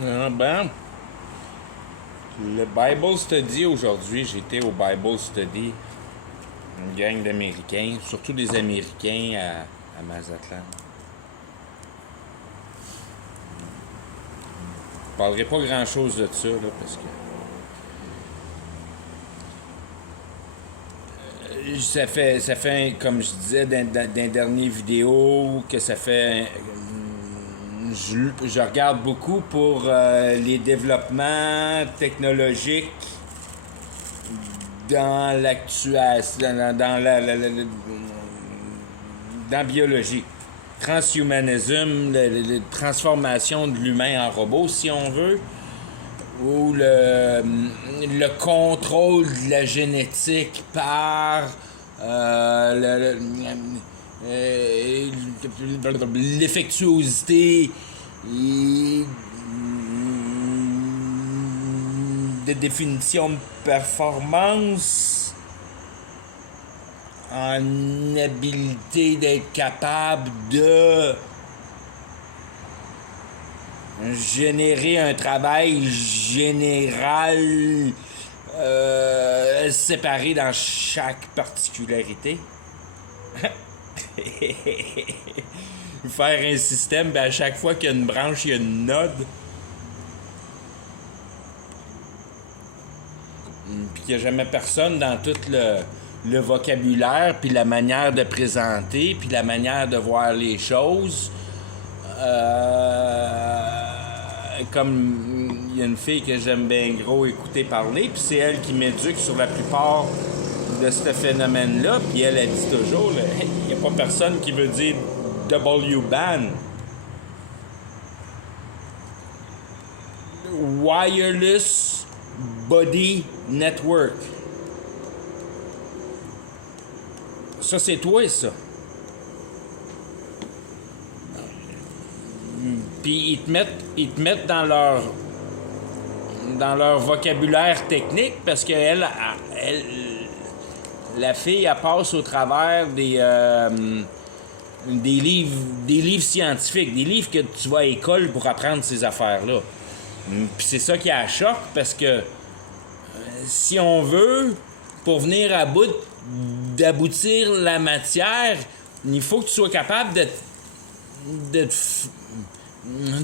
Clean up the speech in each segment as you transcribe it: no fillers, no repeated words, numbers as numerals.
Ben, le Bible Study aujourd'hui, j'étais au Bible Study, une gang d'Américains, surtout des Américains à Mazatlan. Je parlerai pas grand-chose de ça, là, parce que ça fait, comme je disais dans les dernières vidéos, que ça fait. Je regarde beaucoup pour les développements technologiques dans l'actuation, dans la biologie. Transhumanisme, la transformation de l'humain en robot, si on veut, ou le contrôle de la génétique par l'effectuosité de définition de performance en habilité d'être capable de générer un travail général séparé dans chaque particularité. Faire un système, ben à chaque fois qu'il y a une branche, il y a une node. Puis qu'il n'y a jamais personne dans tout le vocabulaire, puis la manière de présenter, puis la manière de voir les choses. Comme il y a une fille que j'aime bien gros écouter parler, puis c'est elle qui m'éduque sur la plupart de ce phénomène-là, puis elle dit toujours, il n'y a pas personne qui veut dire W-ban. Wireless Body Network. Ça, c'est toi, ça. Puis ils te mettent dans leur vocabulaire technique parce que la fille, elle passe au travers des livres scientifiques, des livres que tu vas à l'école pour apprendre ces affaires-là. Puis c'est ça qui a choc parce que si on veut, pour venir à bout d'aboutir la matière, il faut que tu sois capable de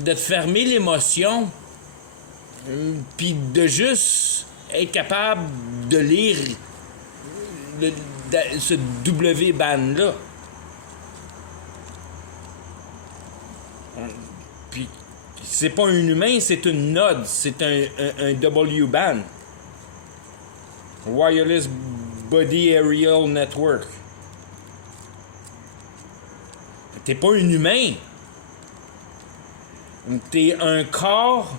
te fermer l'émotion, puis de juste être capable de lire ce W-ban-là. Puis c'est pas un humain, c'est une node, c'est un W-ban. Wireless Body Aerial Network. T'es pas un humain. T'es un corps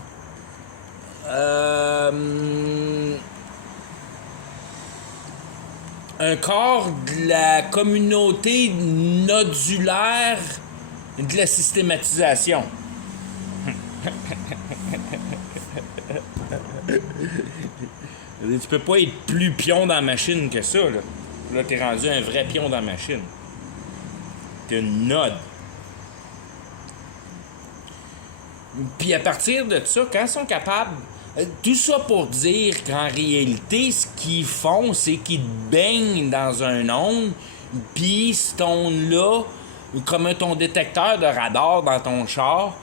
un corps de la communauté nodulaire de la systématisation. Tu peux pas être plus pion dans la machine que ça, là. Là, t'es rendu un vrai pion dans la machine. T'es une node. Puis à partir de ça, quand ils sont capables... Tout ça pour dire qu'en réalité, ce qu'ils font, c'est qu'ils baignent dans un onde, puis cette onde-là, comme ton détecteur de radar dans ton char,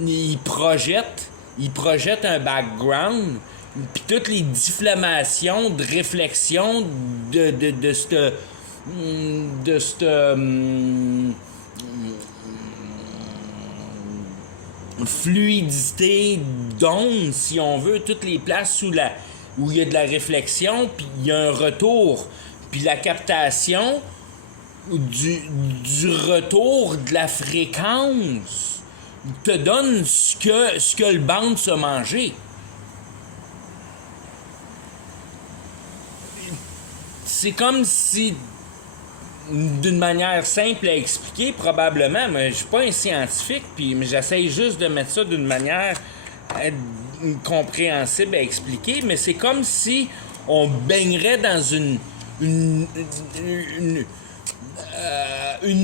il projette un background, puis toutes les difflamations de réflexion de cette fluidité d'onde, si on veut, toutes les places où il y a de la réflexion, puis il y a un retour, puis la captation du retour de la fréquence te donne ce que le bounce a mangé. C'est comme si, d'une manière simple à expliquer, probablement, mais je suis pas un scientifique, mais j'essaye juste de mettre ça d'une manière compréhensible à expliquer, mais c'est comme si on baignerait dans une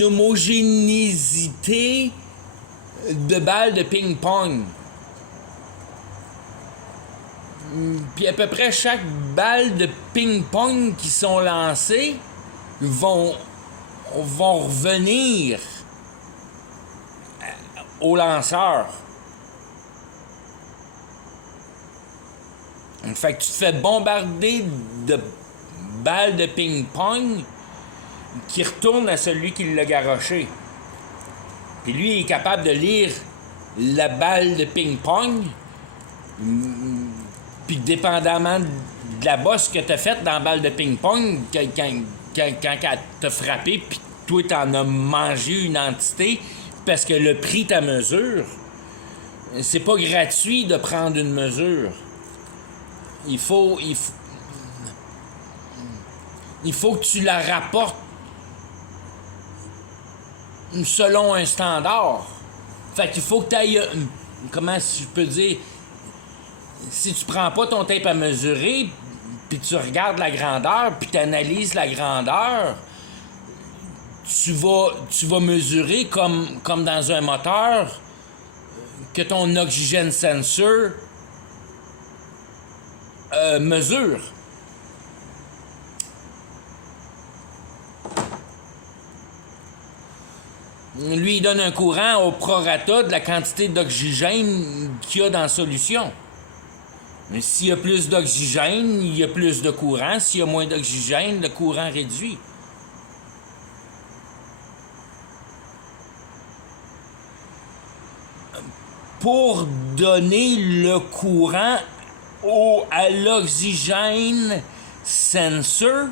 homogénéité de balles de ping-pong. Puis à peu près chaque balle de ping-pong qui sont lancées vont revenir au lanceur. Fait que tu te fais bombarder de balles de ping-pong qui retournent à celui qui l'a garoché. Puis lui, il est capable de lire la balle de ping-pong. Puis dépendamment de la bosse que t'as faite dans la balle de ping-pong, quand elle t'a frappé, puis toi, t'en as mangé une entité, parce que le prix ta mesure, c'est pas gratuit de prendre une mesure. Il faut que tu la rapportes selon un standard. Fait qu'il faut que tu ailles... Comment je peux dire? Si tu prends pas ton tape à mesurer, puis tu regardes la grandeur, puis tu analyses la grandeur, tu vas mesurer comme dans un moteur que ton oxygène sensor mesure. Lui, il donne un courant au prorata de la quantité d'oxygène qu'il y a dans la solution. Mais s'il y a plus d'oxygène, il y a plus de courant. S'il y a moins d'oxygène, le courant réduit. Pour donner le courant à l'oxygène sensor,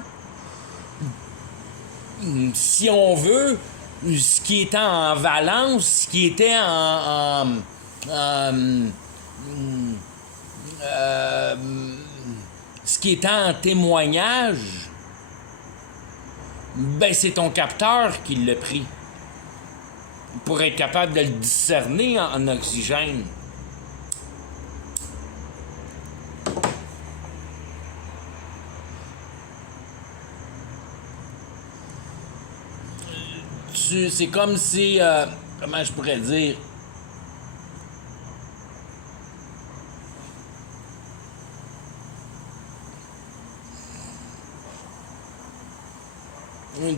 si on veut, ce qui était en valence, ce qui était ce qui était en témoignage, ben c'est ton capteur qui l'a pris pour être capable de le discerner en oxygène. C'est comme si... comment je pourrais dire?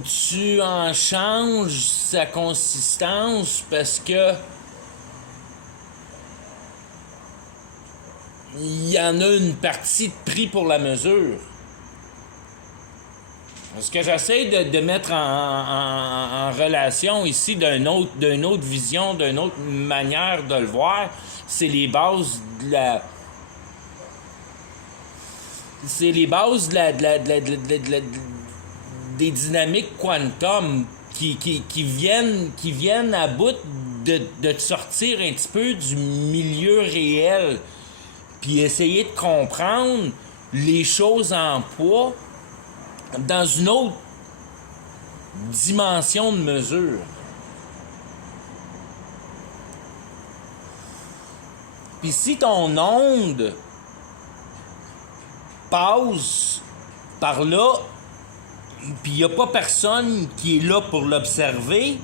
Tu en changes sa consistance parce que il y en a une partie de prix pour la mesure. Ce que j'essaie de mettre en relation ici d'une autre vision, d'une autre manière de le voir, c'est les bases de la... C'est les bases des dynamiques quantum qui viennent à bout de te sortir un petit peu du milieu réel, puis essayer de comprendre les choses en poids dans une autre dimension de mesure. Puis si ton onde passe par là, puis il n'y a pas personne qui est là pour l'observer,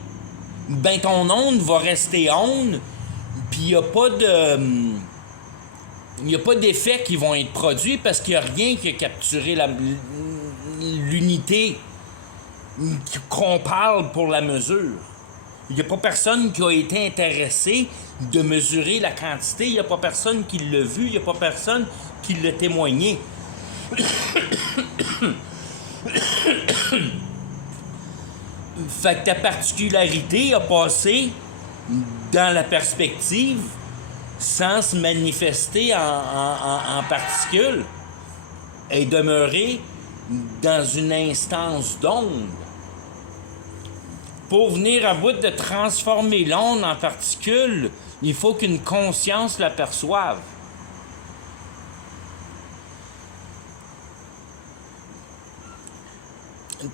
ben ton onde va rester onde, puis il n'y a pas de... Il n'y a pas d'effets qui vont être produits parce qu'il n'y a rien qui a capturé l'unité qu'on parle pour la mesure. Il n'y a pas personne qui a été intéressé de mesurer la quantité, il n'y a pas personne qui l'a vu, il n'y a pas personne qui l'a témoigné. Fait que ta particularité a passé dans la perspective sans se manifester en particules et demeurer dans une instance d'onde. Pour venir à bout de transformer l'onde en particules, il faut qu'une conscience l'aperçoive.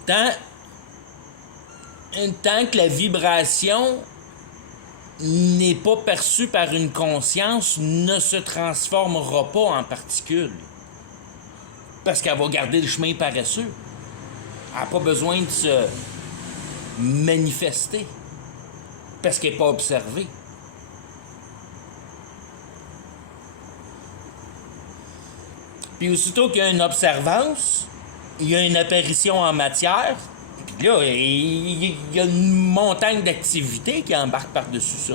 Tant que la vibration n'est pas perçue par une conscience, ne se transformera pas en particules. Parce qu'elle va garder le chemin paresseux. Elle n'a pas besoin de se manifester. Parce qu'elle n'est pas observée. Puis aussitôt qu'il y a une observance, il y a une apparition en matière, puis là, il y a une montagne d'activités qui embarque par-dessus ça.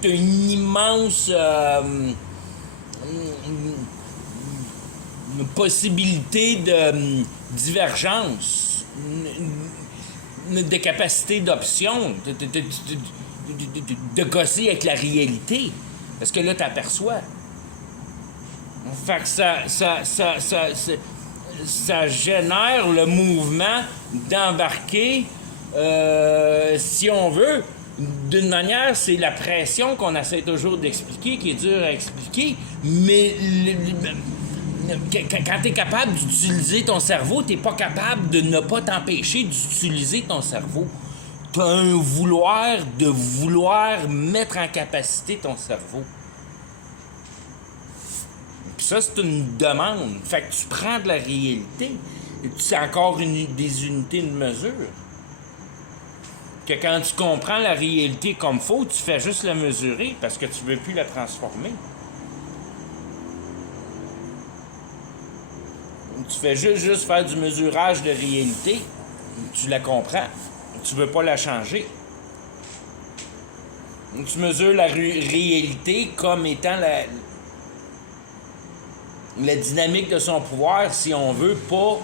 T'as une immense possibilité de divergence, de capacité d'option, de gosser avec la réalité. Parce que là, t'aperçois. Fait que ça génère le mouvement d'embarquer, si on veut. D'une manière, c'est la pression qu'on essaie toujours d'expliquer, qui est dure à expliquer, mais quand tu es capable d'utiliser ton cerveau, tu n'es pas capable de ne pas t'empêcher d'utiliser ton cerveau. Tu as un vouloir de vouloir mettre en capacité ton cerveau. Puis ça, c'est une demande. Fait que tu prends de la réalité. C'est encore des unités de mesure. Que quand tu comprends la réalité comme faut, tu fais juste la mesurer parce que tu ne veux plus la transformer. Tu fais juste faire du mesurage de réalité. Tu la comprends. Tu ne veux pas la changer. Tu mesures la réalité comme étant la dynamique de son pouvoir, si on veut, pas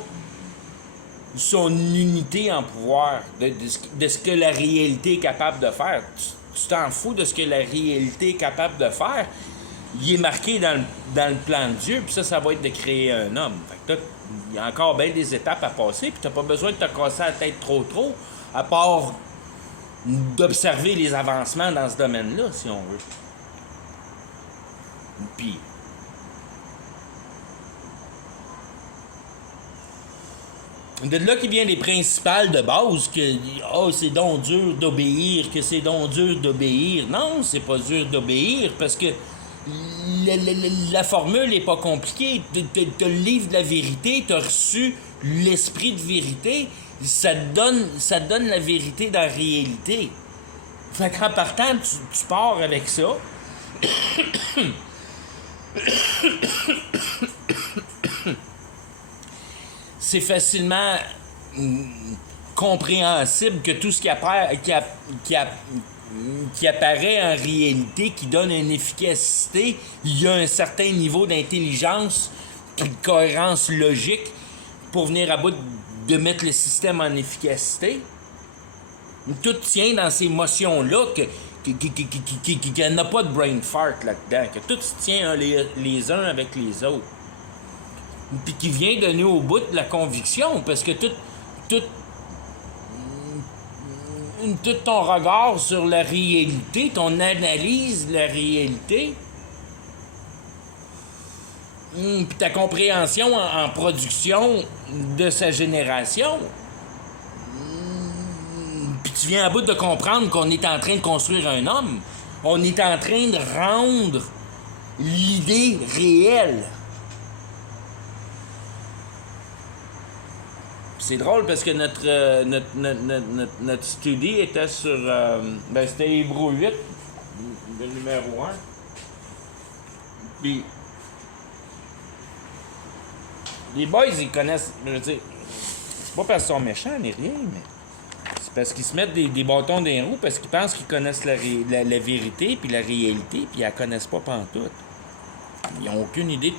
son unité en pouvoir, de ce que la réalité est capable de faire. Tu t'en fous de ce que la réalité est capable de faire. Il est marqué dans le plan de Dieu, puis ça va être de créer un homme. Fait que il y a encore bien des étapes à passer, puis tu n'as pas besoin de te casser la tête trop, à part d'observer les avancements dans ce domaine-là, si on veut. Puis de là qui vient les principales de base, que c'est donc dur d'obéir, Non, c'est pas dur d'obéir, parce que la formule n'est pas compliquée. T'as le livre de la vérité, t'as reçu l'esprit de vérité, ça te donne la vérité dans la réalité. Fait qu'en partant, tu pars avec ça. C'est facilement compréhensible que tout ce qui apparaît en réalité, qui donne une efficacité, il y a un certain niveau d'intelligence et de cohérence logique pour venir à bout de mettre le système en efficacité. Tout tient dans ces motions-là qu'il n'y a pas de brain fart là-dedans, que tout se tient les uns avec les autres. Puis qui vient donner au bout de la conviction, parce que tout ton regard sur la réalité, ton analyse de la réalité, puis ta compréhension en production de sa génération, puis tu viens à bout de comprendre qu'on est en train de construire un homme. On est en train de rendre l'idée réelle. C'est drôle parce que notre study était sur... c'était Hébreux 8, le numéro 1. Puis... les boys, ils connaissent... Je veux dire, c'est pas parce qu'ils sont méchants ni rien, mais... c'est parce qu'ils se mettent des bâtons dans les roues parce qu'ils pensent qu'ils connaissent la vérité puis la réalité, puis ils la connaissent pas pantoute. Ils n'ont aucune idée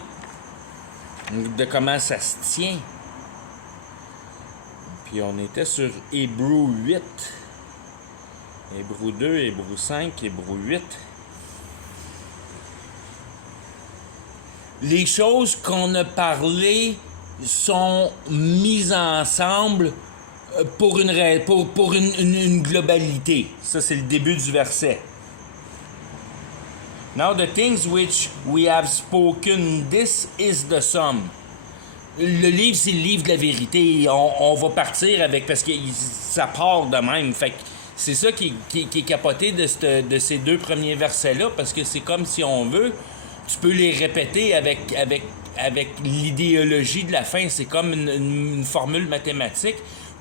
de comment ça se tient. Puis on était sur Hébreux 8. Hébreux 2, Hébreux 5, Hébreux 8. Les choses qu'on a parlé sont mises ensemble pour une globalité. Ça, c'est le début du verset. Now the things which we have spoken, this is the sum. Le livre, c'est le livre de la vérité. On va partir avec... parce que ça part de même. Fait que c'est ça qui est capoté de ces deux premiers versets-là, parce que c'est comme si on veut... tu peux les répéter avec l'idéologie de la fin. C'est comme une formule mathématique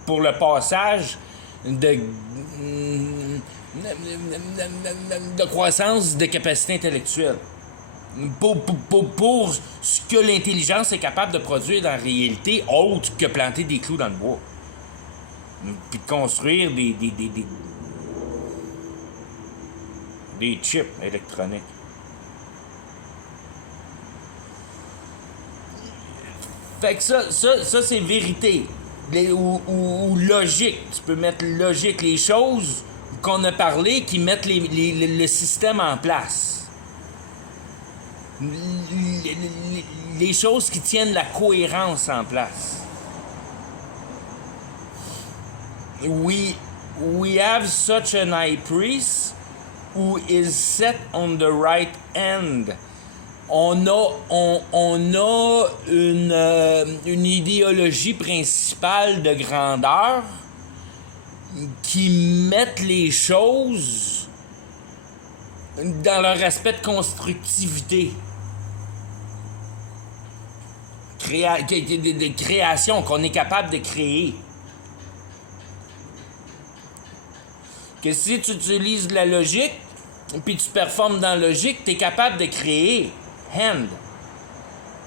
pour le passage de croissance de capacité intellectuelle. pour ce que l'intelligence est capable de produire dans la réalité, autre que planter des clous dans le bois. Puis de construire des chips électroniques. Fait que ça c'est vérité. Ou logique. Tu peux mettre logique. Les choses qu'on a parlé qui mettent le système en place. Les choses qui tiennent la cohérence en place. We have such an high priest who is set on the right hand. On a une idéologie principale de grandeur qui met les choses dans leur aspect de constructivité. De création, qu'on est capable de créer. Que si tu utilises de la logique, puis tu performes dans la logique, tu es capable de créer. Hand.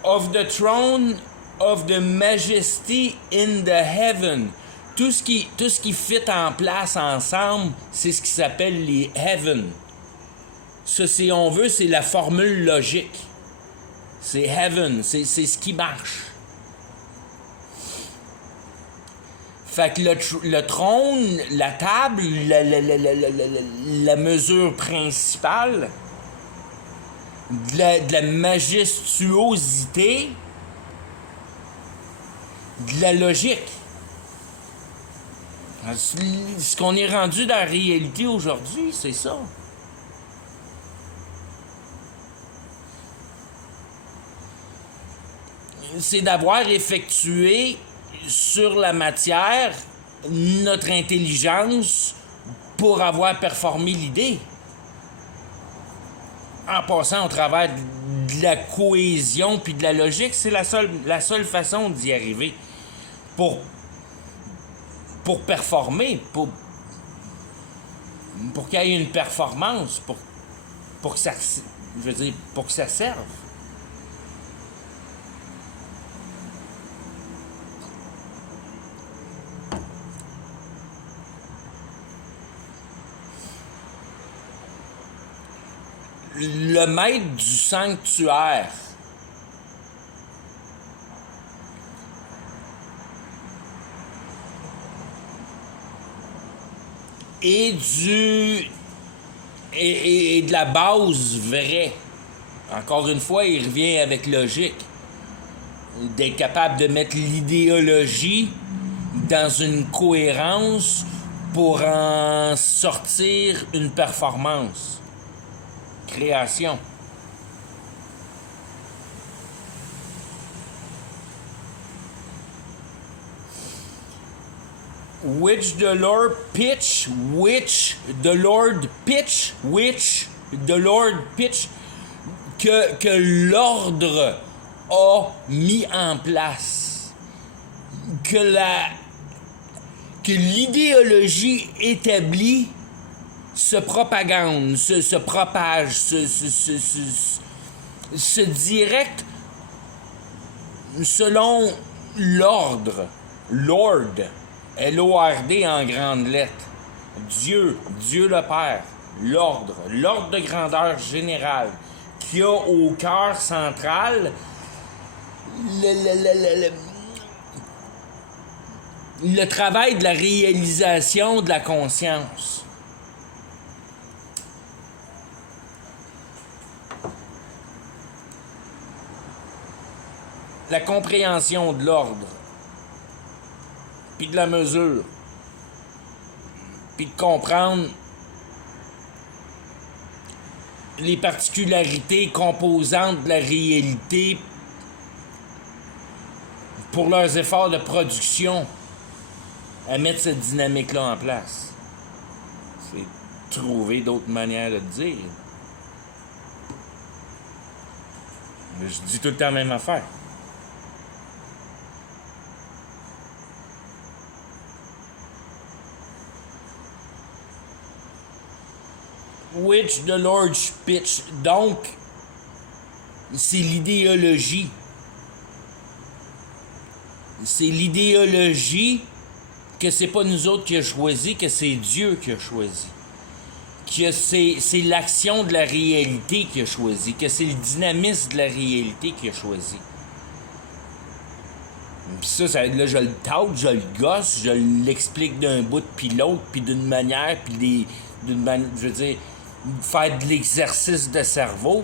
Of the throne of the majesty in the heaven. Tout ce qui fit en place ensemble, c'est ce qui s'appelle les heaven. Ça, si on veut, c'est la formule logique. C'est heaven, c'est ce qui marche. Fait que le trône, la table, la mesure principale de la majestuosité, de la logique. Ce qu'on est rendu dans la réalité aujourd'hui, c'est ça. C'est d'avoir effectué sur la matière notre intelligence pour avoir performé l'idée. En passant au travers de la cohésion puis de la logique, c'est la seule façon d'y arriver. Pour performer, pour qu'il y ait une performance, pour que ça serve. Le maître du sanctuaire et de la base vraie. Encore une fois, il revient avec logique. D'être capable de mettre l'idéologie dans une cohérence pour en sortir une performance. Création. Which the Lord pitch, que l'ordre a mis en place, que l'idéologie établie se propagande, se propage, se directe selon l'ordre. Lord, L-O-R-D en grandes lettres. Dieu le Père. L'ordre de grandeur générale qui a au cœur central le travail de la réalisation de la conscience. La compréhension de l'ordre, puis de la mesure, puis de comprendre les particularités composantes de la réalité pour leurs efforts de production à mettre cette dynamique-là en place. C'est trouver d'autres manières de le dire. Mais je dis tout le temps la même affaire. Which the Lord pitch. Donc, c'est l'idéologie. C'est l'idéologie que c'est pas nous autres qui a choisi, que c'est Dieu qui a choisi. Que c'est l'action de la réalité qui a choisi, que c'est le dynamisme de la réalité qui a choisi. Puis ça, là, je le tâte, je le gosse, je l'explique d'un bout puis l'autre, puis d'une manière, puis je veux dire, faire de l'exercice de cerveau.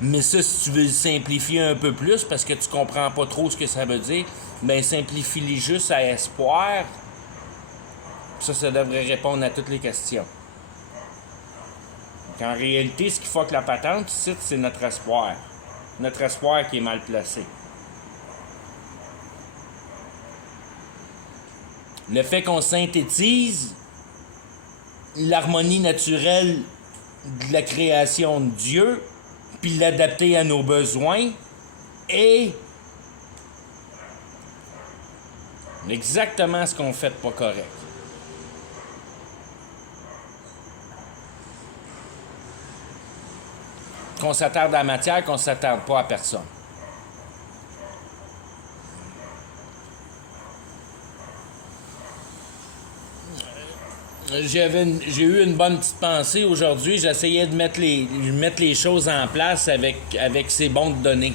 Mais ça, si tu veux le simplifier un peu plus, parce que tu comprends pas trop ce que ça veut dire, ben simplifie-les juste à espoir. Ça devrait répondre à toutes les questions. En réalité, ce qui fuck la patente, c'est notre espoir. Notre espoir qui est mal placé. Le fait qu'on synthétise l'harmonie naturelle de la création de Dieu, puis l'adapter à nos besoins, est exactement ce qu'on fait de pas correct. Qu'on s'attarde à la matière, qu'on s'attarde pas à personne. J'ai eu une bonne petite pensée aujourd'hui. J'essayais de mettre les choses en place avec ces bons de données.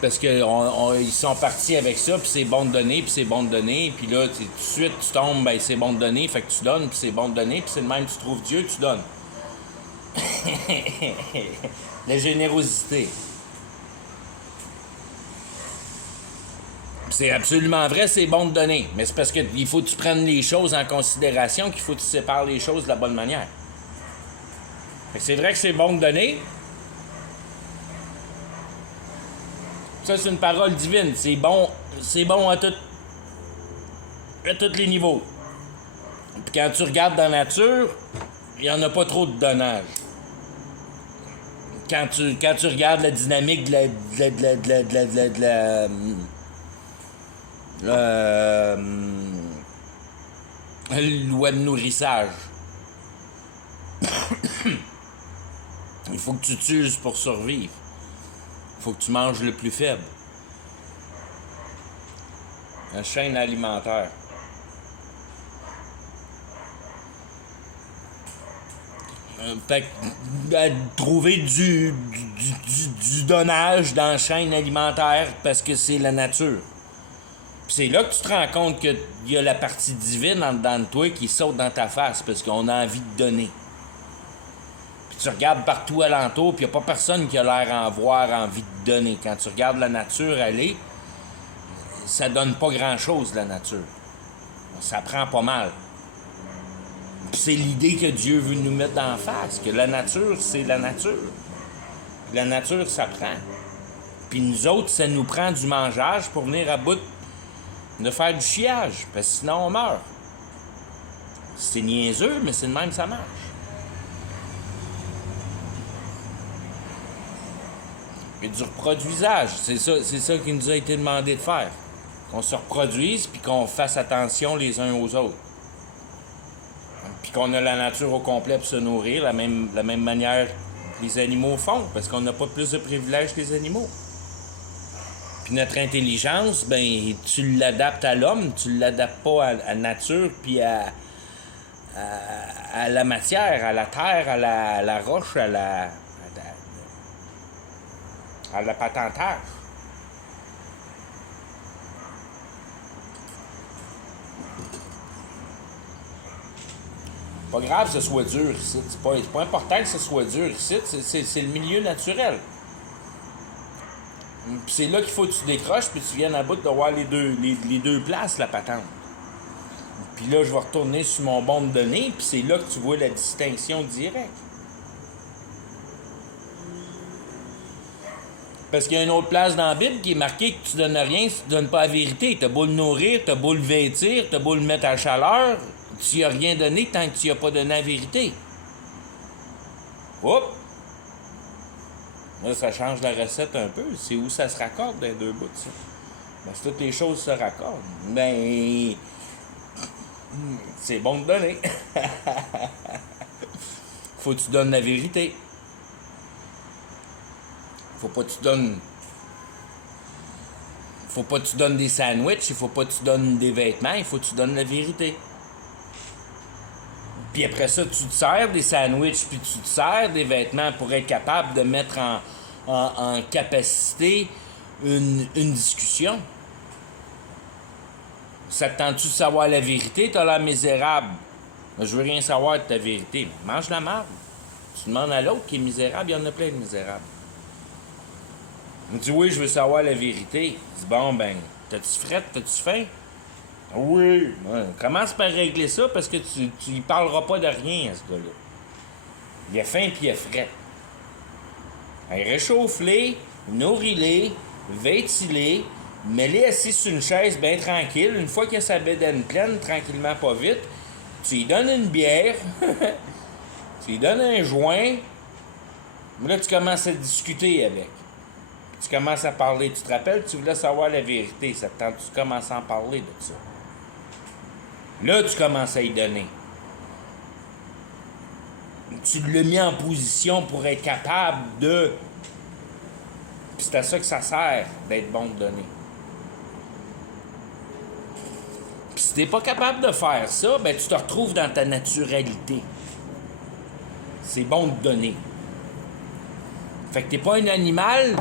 Parce que ils sont partis avec ça, puis c'est bon de données, puis c'est bon de données. Puis là, tout de suite, tu tombes, ben c'est bon de données, fait que tu donnes, puis c'est bon de données, puis c'est le même, tu trouves Dieu, tu donnes. La générosité. C'est absolument vrai, c'est bon de donner. Mais c'est parce qu'il faut que tu prennes les choses en considération, qu'il faut que tu sépares les choses de la bonne manière. Fait que c'est vrai que c'est bon de donner. Ça, c'est une parole divine. C'est bon à tous les niveaux. Puis quand tu regardes dans la nature, il n'y en a pas trop de donnage. Quand tu regardes la dynamique de la loi de nourrissage. Il faut que tu t'uses pour survivre. Il faut que tu manges le plus faible. La chaîne alimentaire. Fait que, trouver du donnage dans la chaîne alimentaire parce que c'est la nature. Puis c'est là que tu te rends compte qu'il y a la partie divine en dedans de toi qui saute dans ta face parce qu'on a envie de donner. Puis tu regardes partout alentour, puis il n'y a pas personne qui a l'air envie de donner. Quand tu regardes la nature aller, ça donne pas grand-chose, la nature. Ça prend pas mal. Puis c'est l'idée que Dieu veut nous mettre en face, que la nature, c'est la nature. Puis la nature, ça prend. Puis nous autres, ça nous prend du mangeage pour venir à bout de faire du chiage, parce que sinon on meurt. C'est niaiseux, mais c'est de même ça marche. Et du reproduisage, c'est ça qui nous a été demandé de faire. Qu'on se reproduise, puis qu'on fasse attention les uns aux autres. Puis qu'on a la nature au complet pour se nourrir, la même manière que les animaux font, parce qu'on n'a pas plus de privilèges que les animaux. Puis notre intelligence, ben tu l'adaptes à l'homme, tu l'adaptes pas à la nature, puis à la matière, à la terre, à la roche, à la patentage. Pas grave que ce soit dur ici. C'est pas important que ce soit dur ici. C'est le milieu naturel. Puis c'est là qu'il faut que tu décroches, puis tu viennes à bout de voir les deux places, la patente. Puis là, je vais retourner sur mon bon de données, puis c'est là que tu vois la distinction directe. Parce qu'il y a une autre place dans la Bible qui est marquée que tu donnes rien si tu donnes pas la vérité. T'as beau le nourrir, t'as beau le vêtir, t'as beau le mettre à la chaleur, tu n'as rien donné tant que tu n'as pas donné la vérité. Oups! Là, ça change la recette un peu. C'est où ça se raccorde dans les deux bouts, ça. Ben, si toutes les choses se raccordent, ben... c'est bon de donner. Faut que tu donnes la vérité. Faut pas que tu donnes. Faut pas que tu donnes des sandwichs, il faut pas que tu donnes des vêtements, il faut que tu donnes la vérité. Puis après ça, tu te sers des sandwichs, puis tu te sers des vêtements pour être capable de mettre en capacité une discussion. Ça te tente-tu de savoir la vérité? T'as l'air misérable. Je veux rien savoir de ta vérité. Mange la marde. Tu demandes à l'autre qui est misérable, il y en a plein de misérables. Il me dit oui, je veux savoir la vérité. Je dis bon, ben, t'as-tu frette, t'as-tu faim? Oui. Ouais. Commence par régler ça parce que tu y parleras pas de rien à ce gars-là. Il a faim puis il a fret. Réchauffe-les, nourris-les, vêtis-les, mets-les assis sur une chaise bien tranquille. Une fois qu'il a sa bédaine pleine, tranquillement, pas vite, tu lui donnes une bière, tu lui donnes un joint. Là, tu commences à discuter avec. Tu commences à parler. Tu te rappelles, tu voulais savoir la vérité. Ça te tente, tu commences à en parler de ça. Là, tu commences à y donner. Tu l'as mis en position pour être capable de... Puis c'est à ça que ça sert, d'être bon de donner. Puis si t'es pas capable de faire ça, ben tu te retrouves dans ta naturalité. C'est bon de donner. Fait que t'es pas un animal,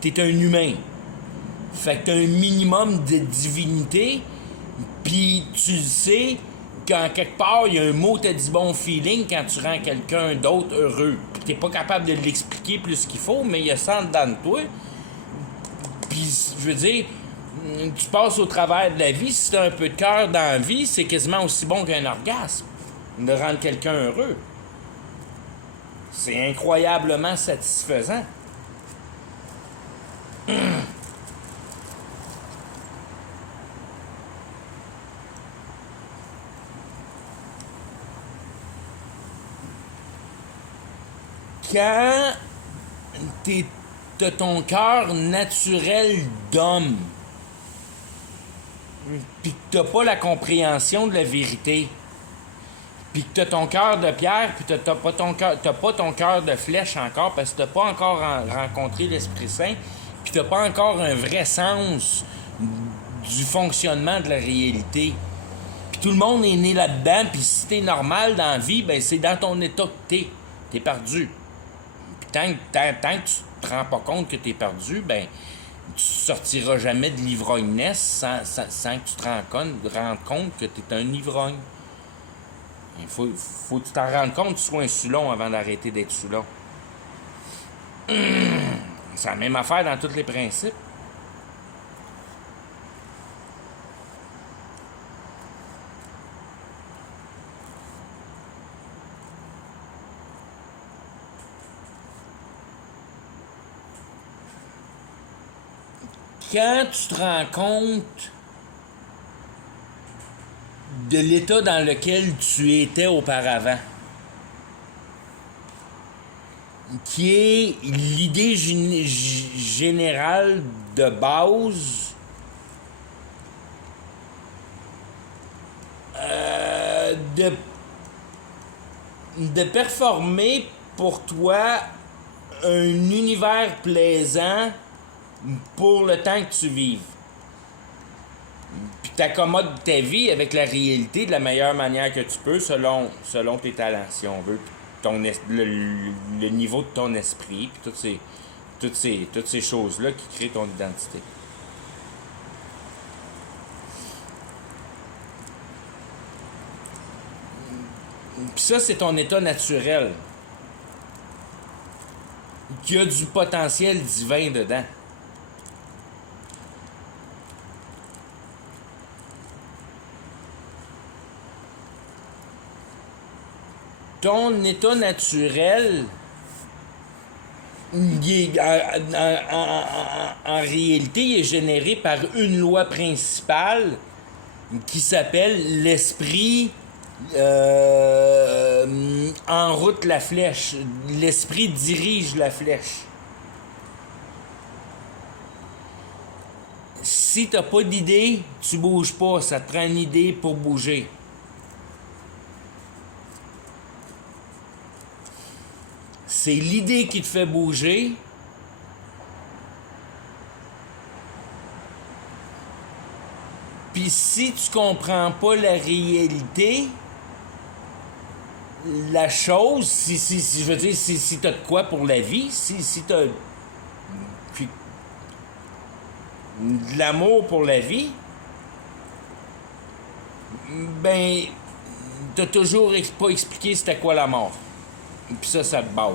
t'es un humain. Fait que t'as un minimum de divinité, puis tu le sais qu'en quelque part, il y a un mot t'a dit bon feeling quand tu rends quelqu'un d'autre heureux. Puis t'es pas capable de l'expliquer plus qu'il faut, mais il y a ça en dedans de toi. Puis, je veux dire, tu passes au travers de la vie, si t'as un peu de cœur dans la vie, c'est quasiment aussi bon qu'un orgasme, de rendre quelqu'un heureux. C'est incroyablement satisfaisant. Quand t'as ton cœur naturel d'homme, pis que t'as pas la compréhension de la vérité, pis que t'as ton cœur de pierre, pis t'as pas ton cœur de flèche encore, parce que t'as pas encore rencontré l'Esprit Saint, pis t'as pas encore un vrai sens du fonctionnement de la réalité. Puis tout le monde est né là-dedans, puis si t'es normal dans la vie, ben c'est dans ton état que t'es perdu. Tant que tu te rends pas compte que t'es perdu, ben tu sortiras jamais de l'ivrognesse sans que tu te rendes compte que t'es un ivrogne. Il faut que tu t'en rendes compte que tu sois un Soulon avant d'arrêter d'être Soulon. C'est la même affaire dans tous les principes. Quand tu te rends compte de l'état dans lequel tu étais auparavant, qui est l'idée générale de base de performer pour toi un univers plaisant pour le temps que tu vives. Puis t'accommodes ta vie avec la réalité de la meilleure manière que tu peux selon tes talents, si on veut, le niveau de ton esprit, puis toutes ces choses-là qui créent ton identité. Puis ça, c'est ton état naturel, qui a du potentiel divin dedans. Ton état naturel, en réalité, il est généré par une loi principale qui s'appelle l'esprit en route la flèche. L'esprit dirige la flèche. Si t'as pas d'idée, tu bouges pas. Ça te prend une idée pour bouger. C'est l'idée qui te fait bouger, Puis si tu comprends pas la réalité, la chose, si je veux dire, si t'as de quoi pour la vie, si t'as puis, de l'amour pour la vie, ben, t'as toujours pas expliqué c'était quoi la mort. Puis ça te barre.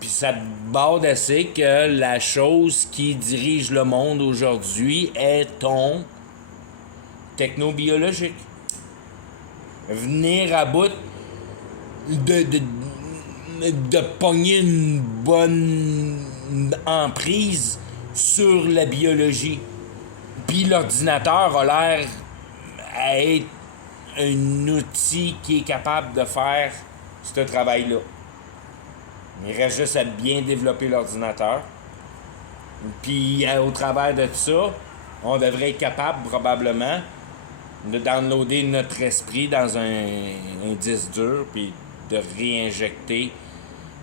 Puis ça te barre assez que la chose qui dirige le monde aujourd'hui est ton technobiologique. Venir à bout de pogner une bonne emprise sur la biologie. Puis l'ordinateur a l'air à être un outil qui est capable de faire ce travail-là. Il reste juste à bien développer l'ordinateur. Puis au travers de tout ça, on devrait être capable probablement de downloader notre esprit dans un disque dur puis de réinjecter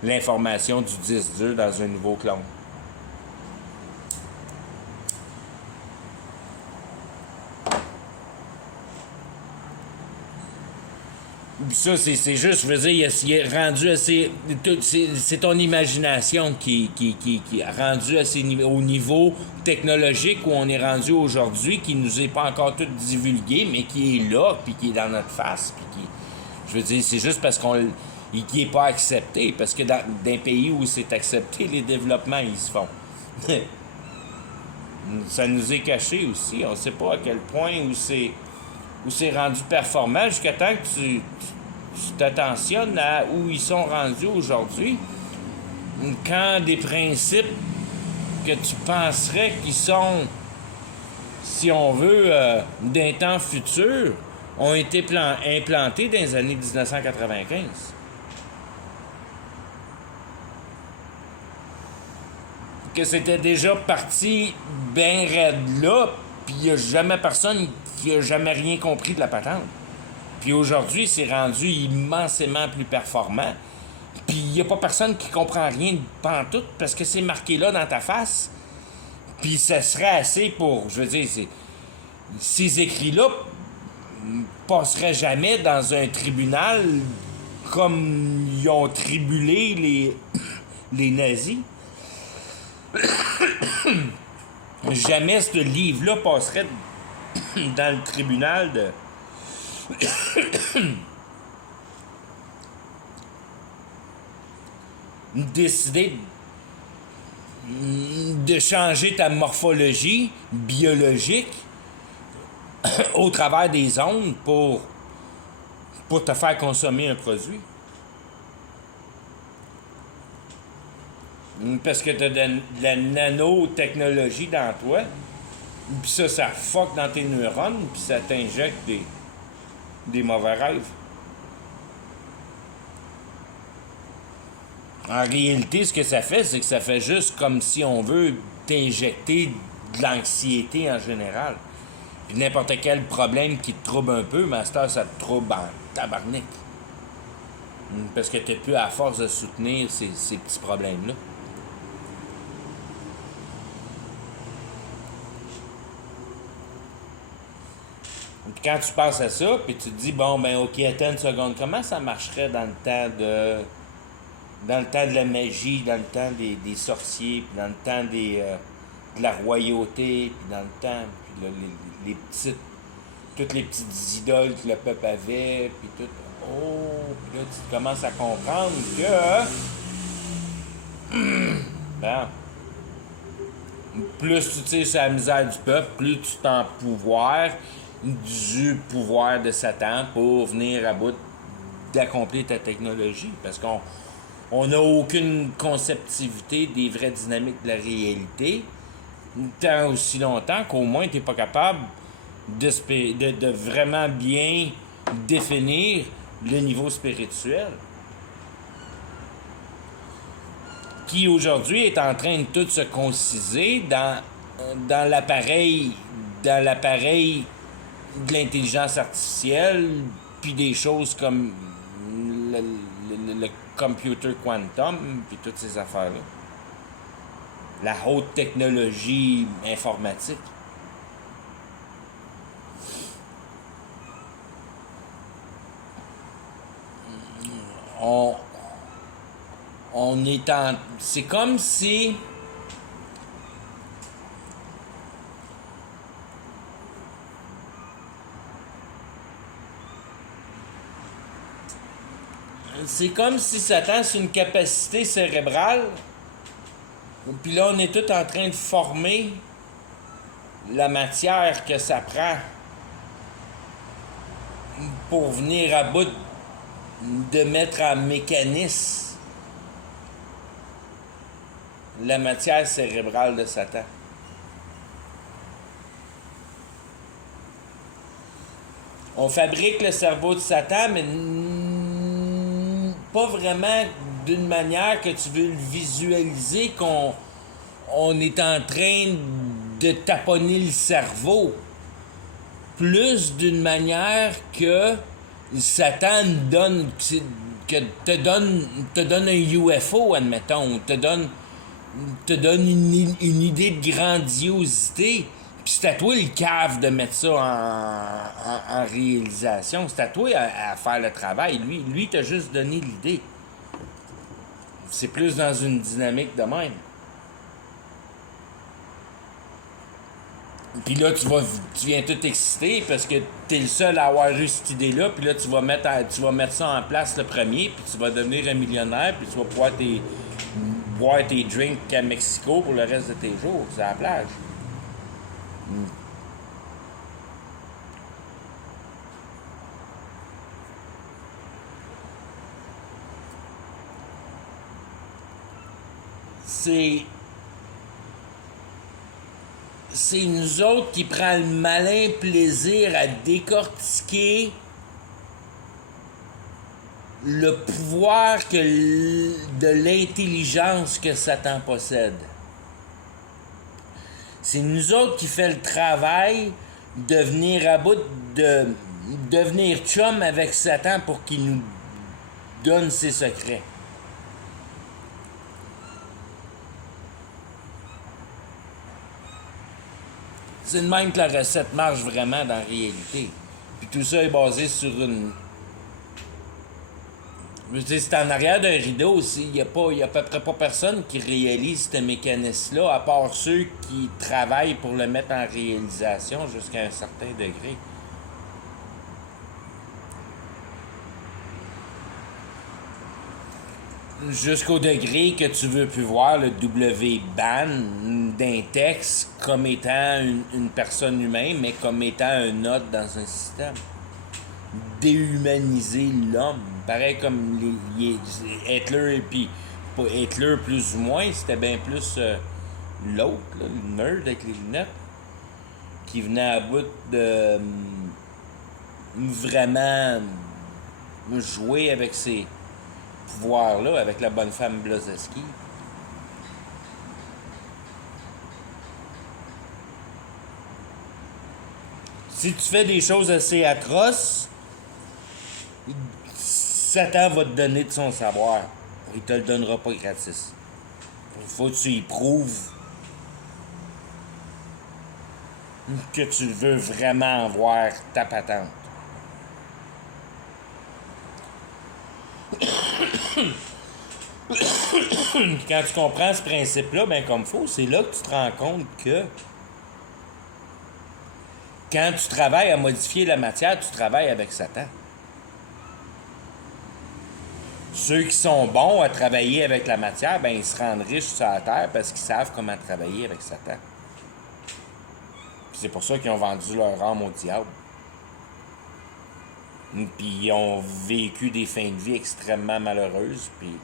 l'information du disque dur dans un nouveau clone. Ça, c'est juste, je veux dire, il est rendu assez. C'est ton imagination qui est rendu assez au niveau technologique où on est rendu aujourd'hui, qui nous est pas encore tout divulgué, mais qui est là, puis qui est dans notre face, puis qui. Je veux dire, c'est juste parce qui est pas accepté. Parce que dans un pays où c'est accepté, les développements, ils se font. Ça nous est caché aussi. On sait pas à quel point où c'est rendu performant jusqu'à temps que tu t'attentionnes à où ils sont rendus aujourd'hui. Quand des principes que tu penserais qu'ils sont, si on veut, d'un temps futur, ont été implantés dans les années 1995. Que c'était déjà parti bien raide là, puis il n'y a jamais personne qui a jamais rien compris de la patente. Puis aujourd'hui, c'est rendu immensément plus performant. Puis il n'y a pas personne qui comprend rien de pantoute parce que c'est marqué là dans ta face. Puis ça serait assez pour, je veux dire, ces écrits-là passeraient jamais dans un tribunal comme ils ont tribulé les nazis. Jamais ce livre-là passerait dans le tribunal de... décider de changer ta morphologie biologique au travers des ondes pour te faire consommer un produit. Parce que tu as de la nanotechnologie dans toi, puis ça fuck dans tes neurones, puis ça t'injecte des mauvais rêves. En réalité, ce que ça fait, c'est que ça fait juste comme si on veut t'injecter de l'anxiété en général. Puis n'importe quel problème qui te trouble un peu, master, ça te trouble en tabarnak. Parce que t'es plus à force de soutenir ces petits problèmes-là. Puis quand tu penses à ça, puis tu te dis, bon, ben ok, attends une seconde, comment ça marcherait dans le temps de la magie, dans le temps des sorciers, puis dans le temps de la royauté, puis dans le temps, puis là, les petites, toutes les petites idoles que le peuple avait, puis tout. Oh, puis là, tu commences à comprendre que... ben, plus tu tires sur la misère du peuple, plus tu t'empouvoires du pouvoir de Satan pour venir à bout d'accomplir ta technologie. Parce qu'on n'a aucune conceptivité des vraies dynamiques de la réalité, tant aussi longtemps qu'au moins tu n'es pas capable de vraiment bien définir le niveau spirituel. Qui aujourd'hui est en train de tout se conciser dans l'appareil de l'intelligence artificielle, puis des choses comme le computer quantum, puis toutes ces affaires-là. la haute technologie informatique. On est en... C'est comme si... C'est comme si Satan, c'est une capacité cérébrale. Puis là, on est tout en train de former la matière que ça prend pour venir à bout de mettre en mécanisme la matière cérébrale de Satan. On fabrique le cerveau de Satan, mais pas vraiment d'une manière que tu veux le visualiser, qu'on est en train de taponner le cerveau. Plus d'une manière que Satan donne, que te donne un UFO, admettons, te donne une idée de grandiosité. Puis c'est à toi le cave de mettre ça en réalisation. C'est à toi à faire le travail. Lui t'a juste donné l'idée. C'est plus dans une dynamique de même. Puis là, tu viens tout excité parce que t'es le seul à avoir eu cette idée-là. Puis là, tu vas mettre ça en place le premier. Puis tu vas devenir un millionnaire. Puis tu vas pouvoir boire tes drinks à Mexico pour le reste de tes jours. C'est à la plage. C'est nous autres qui prend le malin plaisir à décortiquer le pouvoir de l'intelligence que Satan possède. C'est nous autres qui fait le travail de venir à bout de devenir chum avec Satan pour qu'il nous donne ses secrets. C'est de même que la recette marche vraiment dans la réalité. Puis tout ça est basé sur une... Je veux dire, c'est en arrière d'un rideau aussi. Il y a à peu près pas personne qui réalise ce mécanisme-là, à part ceux qui travaillent pour le mettre en réalisation jusqu'à un certain degré. Jusqu'au degré que tu veux plus voir le W-ban d'un texte comme étant une personne humaine, mais comme étant un note dans un système. Déhumaniser l'homme. Pareil comme Hitler, et puis pas Hitler plus ou moins, c'était bien plus l'autre, là, le nerd avec les lunettes, qui venait à bout de vraiment jouer avec ses pouvoirs-là, avec la bonne femme Blazewski. Si tu fais des choses assez atroces, Satan va te donner de son savoir. Il te le donnera pas gratis. Il faut que tu y prouves que tu veux vraiment voir ta patente. Quand tu comprends ce principe-là, ben comme faut, c'est là que tu te rends compte que quand tu travailles à modifier la matière, tu travailles avec Satan. Ceux qui sont bons à travailler avec la matière, ben ils se rendent riches sur la terre parce qu'ils savent comment travailler avec Satan. Puis c'est pour ça qu'ils ont vendu leur âme au diable. Puis ils ont vécu des fins de vie extrêmement malheureuses, puis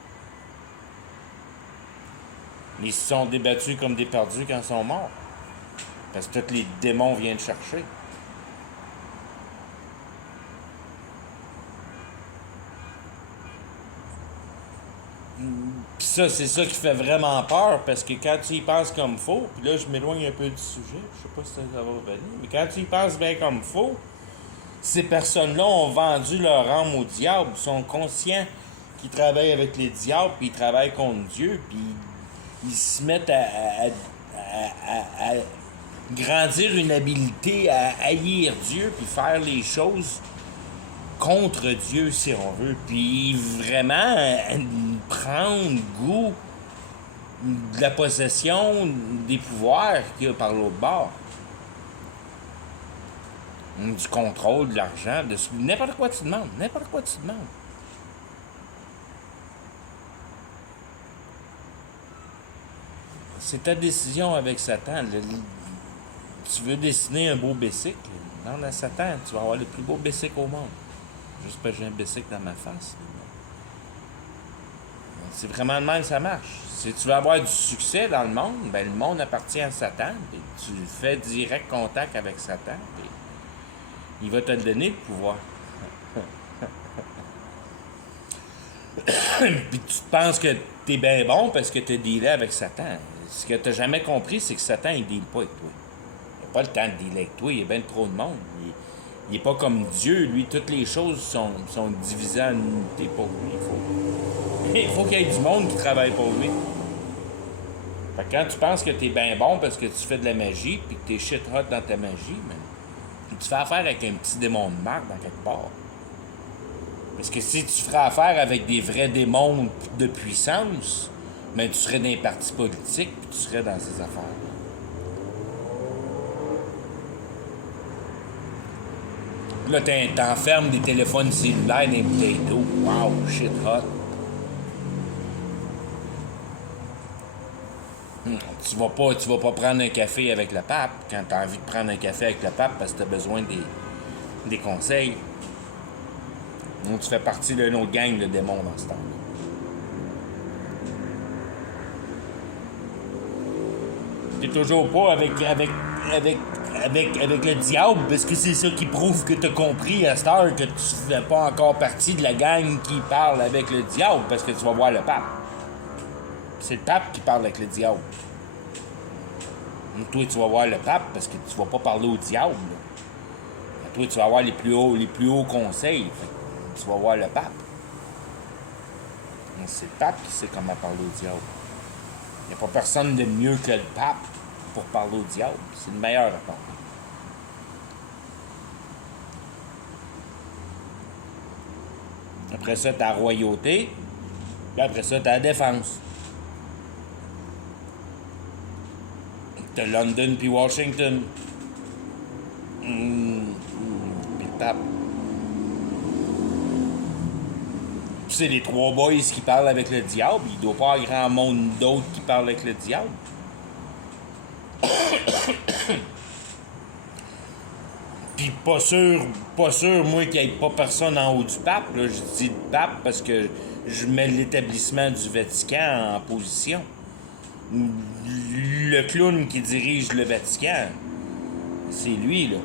ils se sont débattus comme des perdus quand ils sont morts. Parce que tous les démons viennent chercher. Puis ça, c'est ça qui fait vraiment peur, parce que quand tu y penses comme faux, puis là, je m'éloigne un peu du sujet, je sais pas si ça va revenir, mais quand tu y penses bien comme faux, ces personnes-là ont vendu leur âme au diable, sont conscients qu'ils travaillent avec les diables, puis ils travaillent contre Dieu, puis ils se mettent à grandir une habileté à haïr Dieu, puis faire les choses contre Dieu, si on veut, puis vraiment prendre goût de la possession des pouvoirs qu'il y a par l'autre bord. Du contrôle, de l'argent, de n'importe quoi tu demandes, n'importe quoi tu demandes. C'est ta décision avec Satan. Tu veux dessiner un beau bicycle, demande à Satan, tu vas avoir le plus beau bicycle au monde. Juste parce que j'ai un bicycle dans ma face. C'est vraiment le même que ça marche. Si tu veux avoir du succès dans le monde, ben le monde appartient à Satan. Puis tu fais direct contact avec Satan. Puis il va te donner le pouvoir. Puis tu penses que t'es bien bon parce que t'as dealé avec Satan. Ce que t'as jamais compris, c'est que Satan, il deal pas avec toi. Il n'a pas le temps de dealer avec toi. Il y a bien trop de monde. Il est pas comme Dieu. Lui, toutes les choses sont divisées en unités pour lui. Il faut qu'il y ait du monde qui travaille pour lui. Fait que quand tu penses que t'es bien bon parce que tu fais de la magie puis que t'es shit hot dans ta magie, mais tu fais affaire avec un petit démon de marque dans quelque part. Parce que si tu ferais affaire avec des vrais démons de puissance, ben tu serais dans les partis politiques puis tu serais dans ces affaires. Là, t'enfermes des téléphones cellulaires dans les bouteilles d'eau. Wow, shit hot. Tu vas pas prendre un café avec le pape quand tu as envie de prendre un café avec le pape parce que tu as besoin des conseils. Donc, tu fais partie d'une autre gang de démons dans ce temps-là. T'es toujours pas avec le diable parce que c'est ça qui prouve que tu as compris à cette heure que tu fais pas encore partie de la gang qui parle avec le diable parce que tu vas voir le pape. C'est le pape qui parle avec le diable. Toi, tu vas voir le pape parce que tu vas pas parler au diable. Toi, tu vas avoir les plus hauts conseils. Tu vas voir le pape. C'est le pape qui sait comment parler au diable. Il n'y a pas personne de mieux que le pape pour parler au diable. C'est le meilleur à parler. Après ça, t'as la royauté. Puis après ça, t'as la défense. T'as London puis Washington. Puis le pape. C'est les trois boys qui parlent avec le diable. Il doit pas y avoir grand monde d'autres qui parlent avec le diable. Puis pas sûr, moi, qu'il n'y ait pas personne en haut du pape. Là. Je dis le pape parce que je mets l'établissement du Vatican en position. Le clown qui dirige le Vatican, c'est lui, là.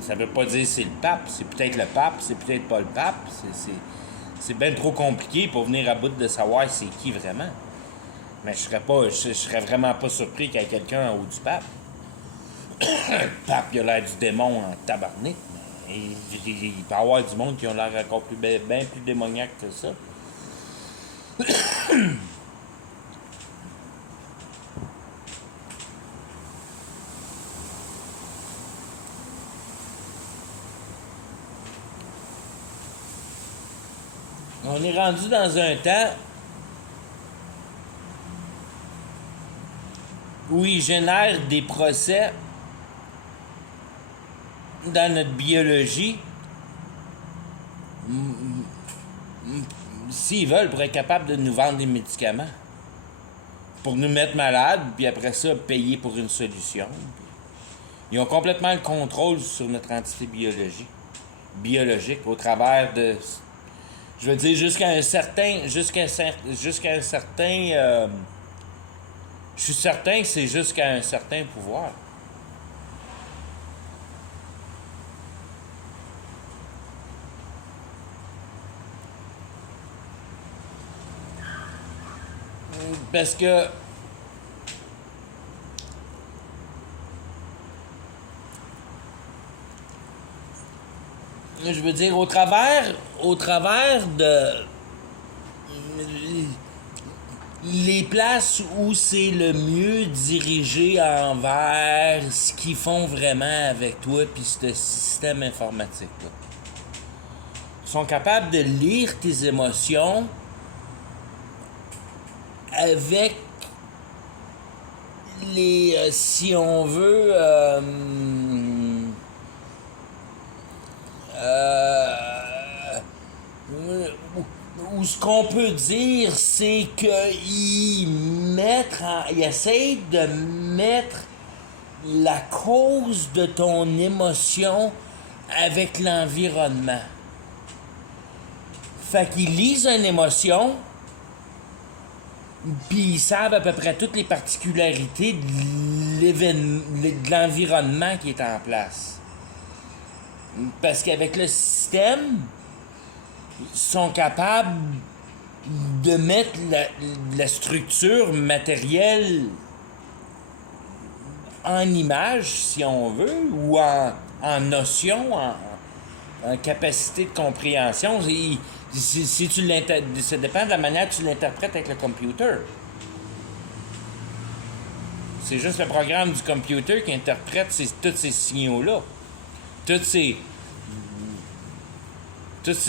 Ça veut pas dire c'est le pape. C'est peut-être le pape, c'est peut-être pas le pape. C'est bien trop compliqué pour venir à bout de savoir c'est qui vraiment. Mais je serais vraiment pas surpris qu'il y ait quelqu'un en haut du pape. Le pape, il a l'air du démon en tabarnak. Il peut y avoir du monde qui ont l'air encore bien plus démoniaque que ça. On est rendu dans un temps où il génère des procès dans notre biologie. S'ils veulent, pour être capables de nous vendre des médicaments. Pour nous mettre malades, puis après ça, payer pour une solution. Ils ont complètement le contrôle sur notre entité biologique au travers de... Je veux dire, jusqu'à un certain... je suis certain que c'est jusqu'à un certain pouvoir. Parce que je veux dire, au travers de les places où c'est le mieux dirigé envers ce qu'ils font vraiment avec toi puis ce système informatique-là. Ils sont capables de lire tes émotions avec les, si on veut, ou ce qu'on peut dire, c'est qu'ils ils essayent de mettre la cause de ton émotion avec l'environnement. Fait qu'ils lisent une émotion, puis ils savent à peu près toutes les particularités de l'environnement qui est en place. Parce qu'avec le système, ils sont capables de mettre la structure matérielle en image, si on veut, ou en notion, en capacité de compréhension. Si tu ça dépend de la manière que tu l'interprètes avec le computer. C'est juste le programme du computer qui interprète tous ces signaux-là. Toutes ces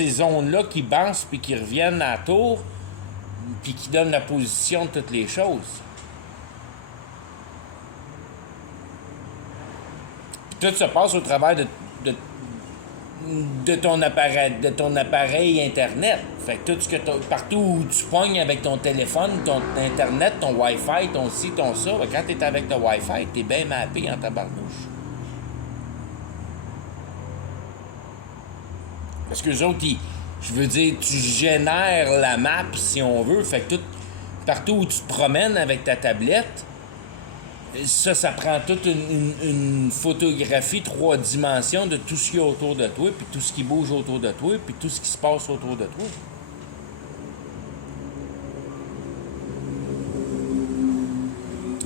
zones-là qui bouncent puis qui reviennent à la tour puis qui donnent la position de toutes les choses. Puis tout se passe au travers de ton appareil Internet. Fait que tout ce que partout où tu pognes avec ton téléphone, ton Internet, ton Wi-Fi, ton ci, ton ça, quand t'es avec le Wi-Fi, t'es bien mappé en tabarnouche. Parce que les autres, je veux dire, tu génères la map si on veut. Fait que partout où tu te promènes avec ta tablette, ça prend toute une photographie 3 dimensions de tout ce qu'il y a autour de toi, puis tout ce qui bouge autour de toi, puis tout ce qui se passe autour de toi.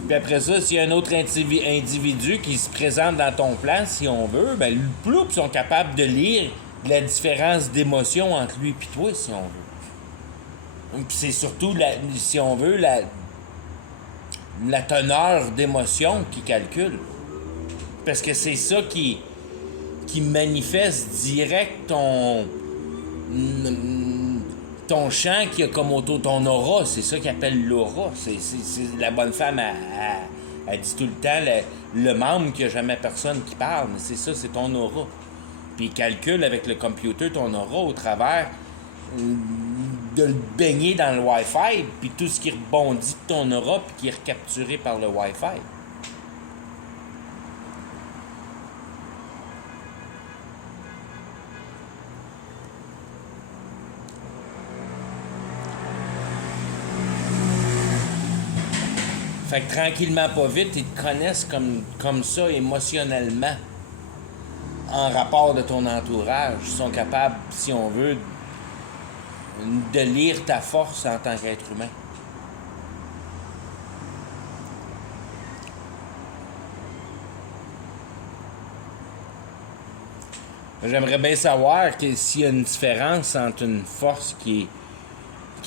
Puis après ça, s'il y a un autre individu qui se présente dans ton plan, si on veut, ben, le ploup sont capables de lire la différence d'émotion entre lui et toi, si on veut. Puis c'est surtout, si on veut, la teneur d'émotion qui calcule. Parce que c'est ça qui manifeste direct ton champ qui a comme autour ton aura. C'est ça qu'ils appellent l'aura. C'est la bonne femme, elle dit tout le temps le membre qu'il n'y a jamais personne qui parle. Mais c'est ça, c'est ton aura. Puis il calcule avec le computer ton aura au travers de le baigner dans le Wi-Fi, puis tout ce qui rebondit de ton aura, puis qui est recapturé par le Wi-Fi. Fait que tranquillement, pas vite, ils te connaissent comme ça émotionnellement. En rapport de ton entourage. Ils sont capables, si on veut, de lire ta force en tant qu'être humain. J'aimerais bien savoir s'il y a une différence entre une force qui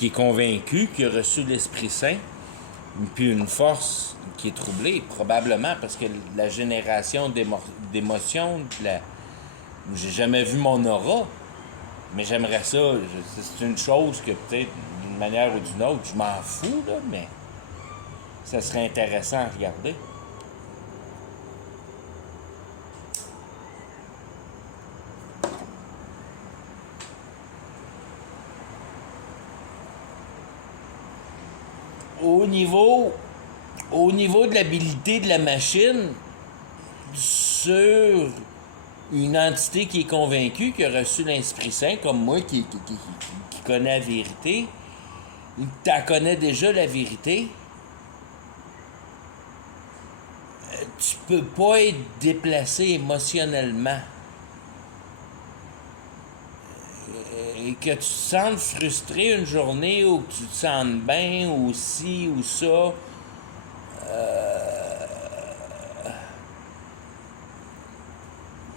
est convaincue, qui a reçu l'Esprit Saint, puis une force qui est troublée, probablement, parce que la génération d'émotions, j'ai jamais vu mon aura, mais j'aimerais ça. C'est une chose que peut-être, d'une manière ou d'une autre, je m'en fous, là, mais ça serait intéressant à regarder. Au niveau de l'habilité de la machine, sur une entité qui est convaincue, qui a reçu l'Esprit Saint, comme moi, qui connaît la vérité, tu connais déjà la vérité, tu peux pas être déplacé émotionnellement. Et que tu te sentes frustré une journée ou que tu te sentes bien ou ci ou ça,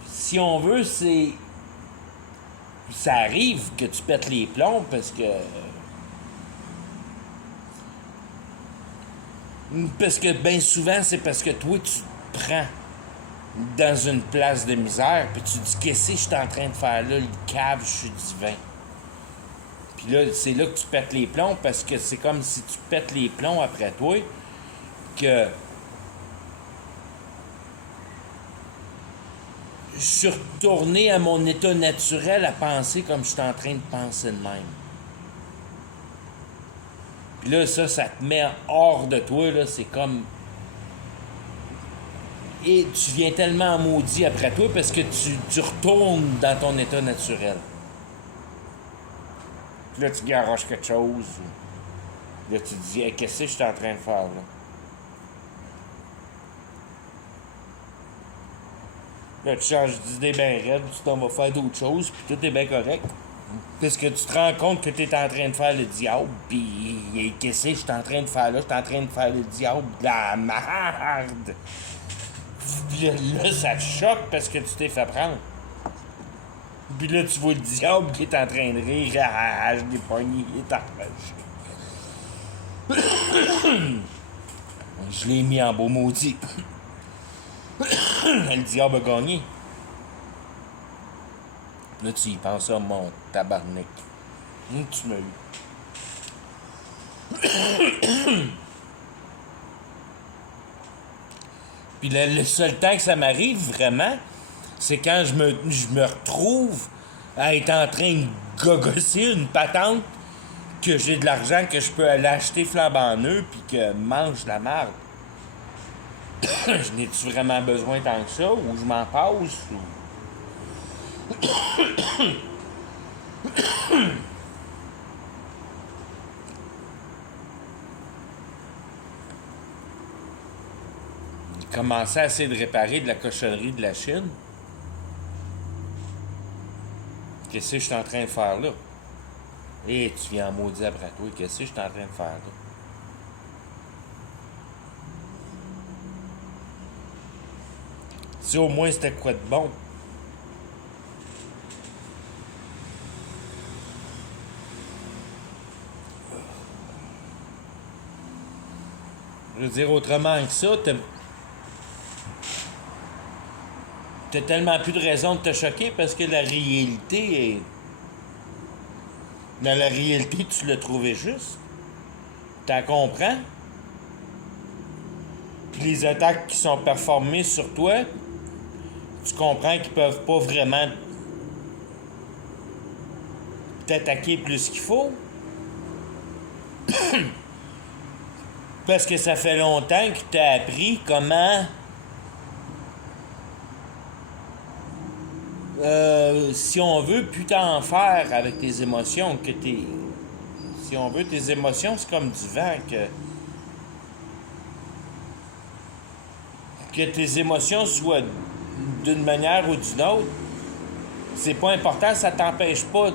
si on veut, ça arrive que tu pètes les plombs parce que Parce que bien souvent, c'est parce que toi, tu te prends dans une place de misère, puis tu dis, qu'est-ce que je suis en train de faire là, le cave, je suis divin. Puis là, c'est là que tu pètes les plombs, parce que c'est comme si tu pètes les plombs après toi, que je suis retourné à mon état naturel à penser comme je suis en train de penser de même. Puis là, ça te met hors de toi, là, c'est comme... Et tu viens tellement maudit après toi parce que tu retournes dans ton état naturel. Puis là, tu garoches quelque chose. Là, tu te dis, hey, qu'est-ce que je suis en train de faire, là? Là, tu changes d'idée bien raide, tu t'en vas faire d'autres choses, puis tout est bien correct. Parce que tu te rends compte que tu es en train de faire le diable, puis qu'est-ce que je suis en train de faire là? Je suis en train de faire le diable de la merde. Puis là, ça te choque parce que tu t'es fait prendre. Puis là, tu vois le diable qui est en train de rire. Ah, je l'ai pogné, il est arraché. Je l'ai mis en beau maudit. Le diable a gagné. Là, tu y penses à mon tabarnak. Tu m'as eu. Puis le seul temps que ça m'arrive vraiment, c'est quand je me retrouve à être en train de gogosser une patente, que j'ai de l'argent, que je peux aller acheter flambant neuf, puis que mange la merde. Je n'ai-tu vraiment besoin tant que ça, ou je m'en passe, ou... Il commençait à essayer de réparer de la cochonnerie de la Chine. Qu'est-ce que je suis en train de faire là? Et tu viens en maudit après toi. Qu'est-ce que je suis en train de faire là? Si au moins c'était quoi de bon. Je veux dire, autrement que ça, t'as tellement plus de raison de te choquer parce que la réalité est... Dans la réalité, tu l'as trouvé juste. T'en comprends? Puis les attaques qui sont performées sur toi, tu comprends qu'ils peuvent pas vraiment t'attaquer plus qu'il faut. Parce que ça fait longtemps que tu as appris comment si on veut, plus t'en faire avec tes émotions, que t'es... Si on veut, tes émotions, c'est comme du vent, que tes émotions soient d'une manière ou d'une autre, c'est pas important, ça t'empêche pas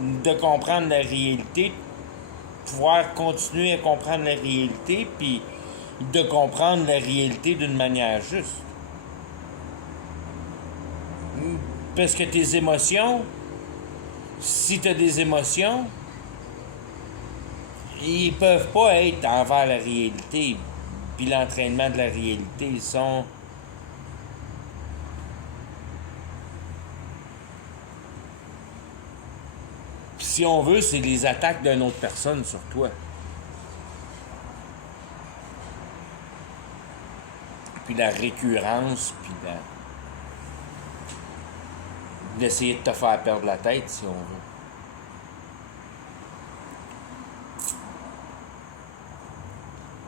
de comprendre la réalité, de pouvoir continuer à comprendre la réalité, puis de comprendre la réalité d'une manière juste. Parce que tes émotions, si tu as des émotions, ils peuvent pas être envers la réalité. Puis l'entraînement de la réalité, ils sont... Puis si on veut, c'est les attaques d'une autre personne sur toi. Puis la récurrence, puis d'essayer de te faire perdre la tête, si on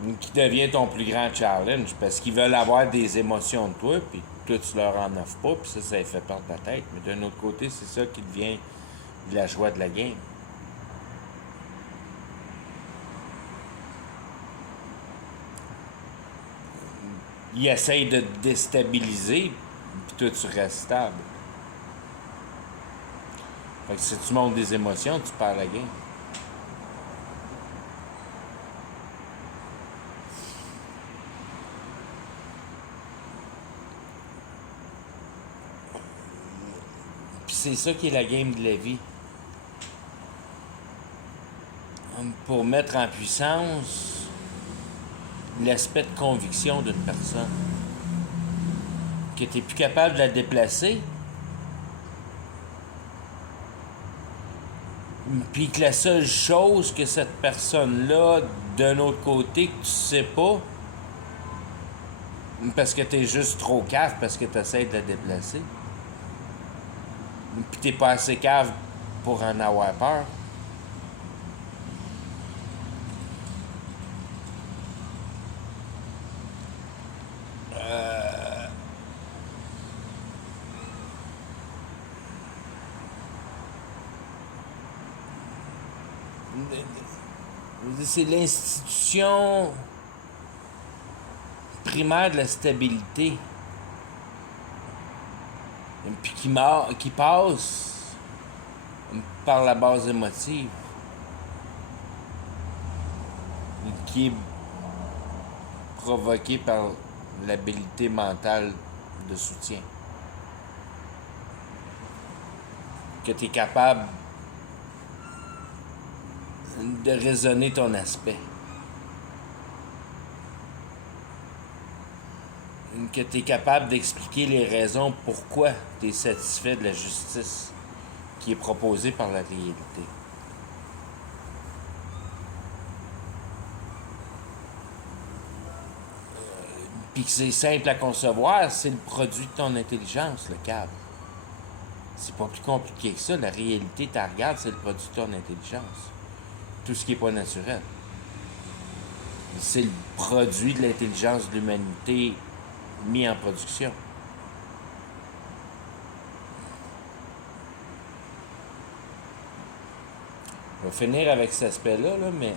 veut. Qui devient ton plus grand challenge, parce qu'ils veulent avoir des émotions de toi, puis toi, tu leur en offres pas, puis ça les fait perdre la tête. Mais d'un autre côté, c'est ça qui devient de la joie de la game. Ils essayent de te déstabiliser, puis toi, tu restes stable. Fait que si tu montres des émotions, tu perds la game. Puis c'est ça qui est la game de la vie. Pour mettre en puissance l'aspect de conviction d'une personne. Que tu n'es plus capable de la déplacer. Puis que la seule chose que cette personne-là, d'un autre côté, que tu sais pas, parce que t'es juste trop cave, parce que tu essaies de la déplacer. Puis t'es pas assez cave pour en avoir peur. C'est l'institution primaire de la stabilité. Puis qui passe par la base émotive. Qui est provoquée par l'habilité mentale de soutien. Que tu es capable de raisonner ton aspect. Que tu es capable d'expliquer les raisons pourquoi tu es satisfait de la justice qui est proposée par la réalité. Puis que c'est simple à concevoir, c'est le produit de ton intelligence, le cadre. C'est pas plus compliqué que ça. La réalité, tu regardes, c'est le produit de ton intelligence. Tout ce qui n'est pas naturel. C'est le produit de l'intelligence de l'humanité mis en production. On va finir avec cet aspect-là, mais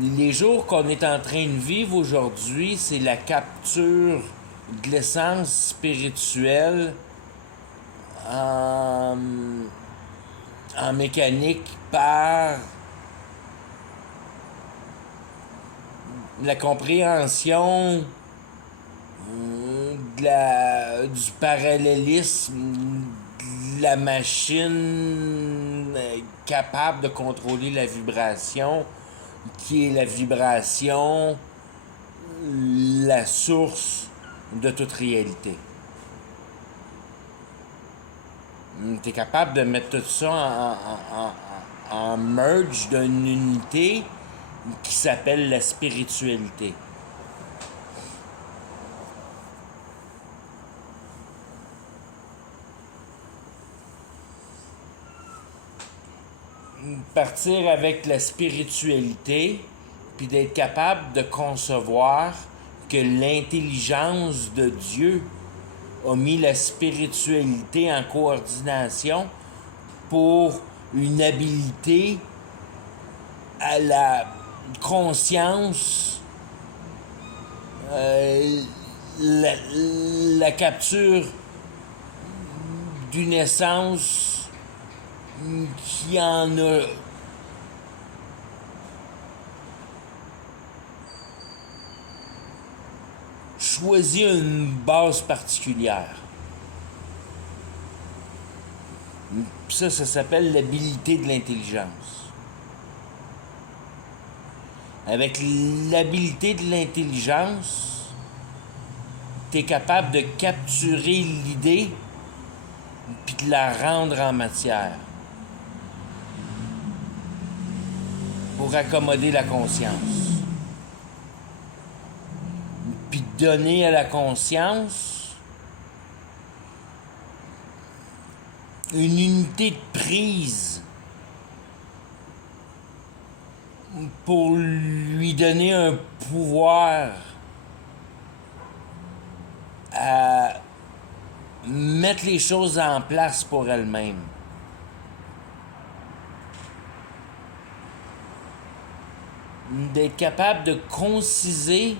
les jours qu'on est en train de vivre aujourd'hui, c'est la capture de l'essence spirituelle en mécanique par la compréhension du parallélisme de la machine capable de contrôler la vibration, qui est la vibration, la source de toute réalité. Tu es capable de mettre tout ça en merge d'une unité qui s'appelle la spiritualité. Partir avec la spiritualité, puis d'être capable de concevoir que l'intelligence de Dieu a mis la spiritualité en coordination pour une habilité à la conscience, la capture d'une essence qui en a choisi une base particulière. Ça s'appelle l'habilité de l'intelligence. Avec l'habilité de l'intelligence, tu es capable de capturer l'idée puis de la rendre en matière pour accommoder la conscience. Puis donner à la conscience une unité de prise pour lui donner un pouvoir à mettre les choses en place pour elle-même. D'être capable de conciser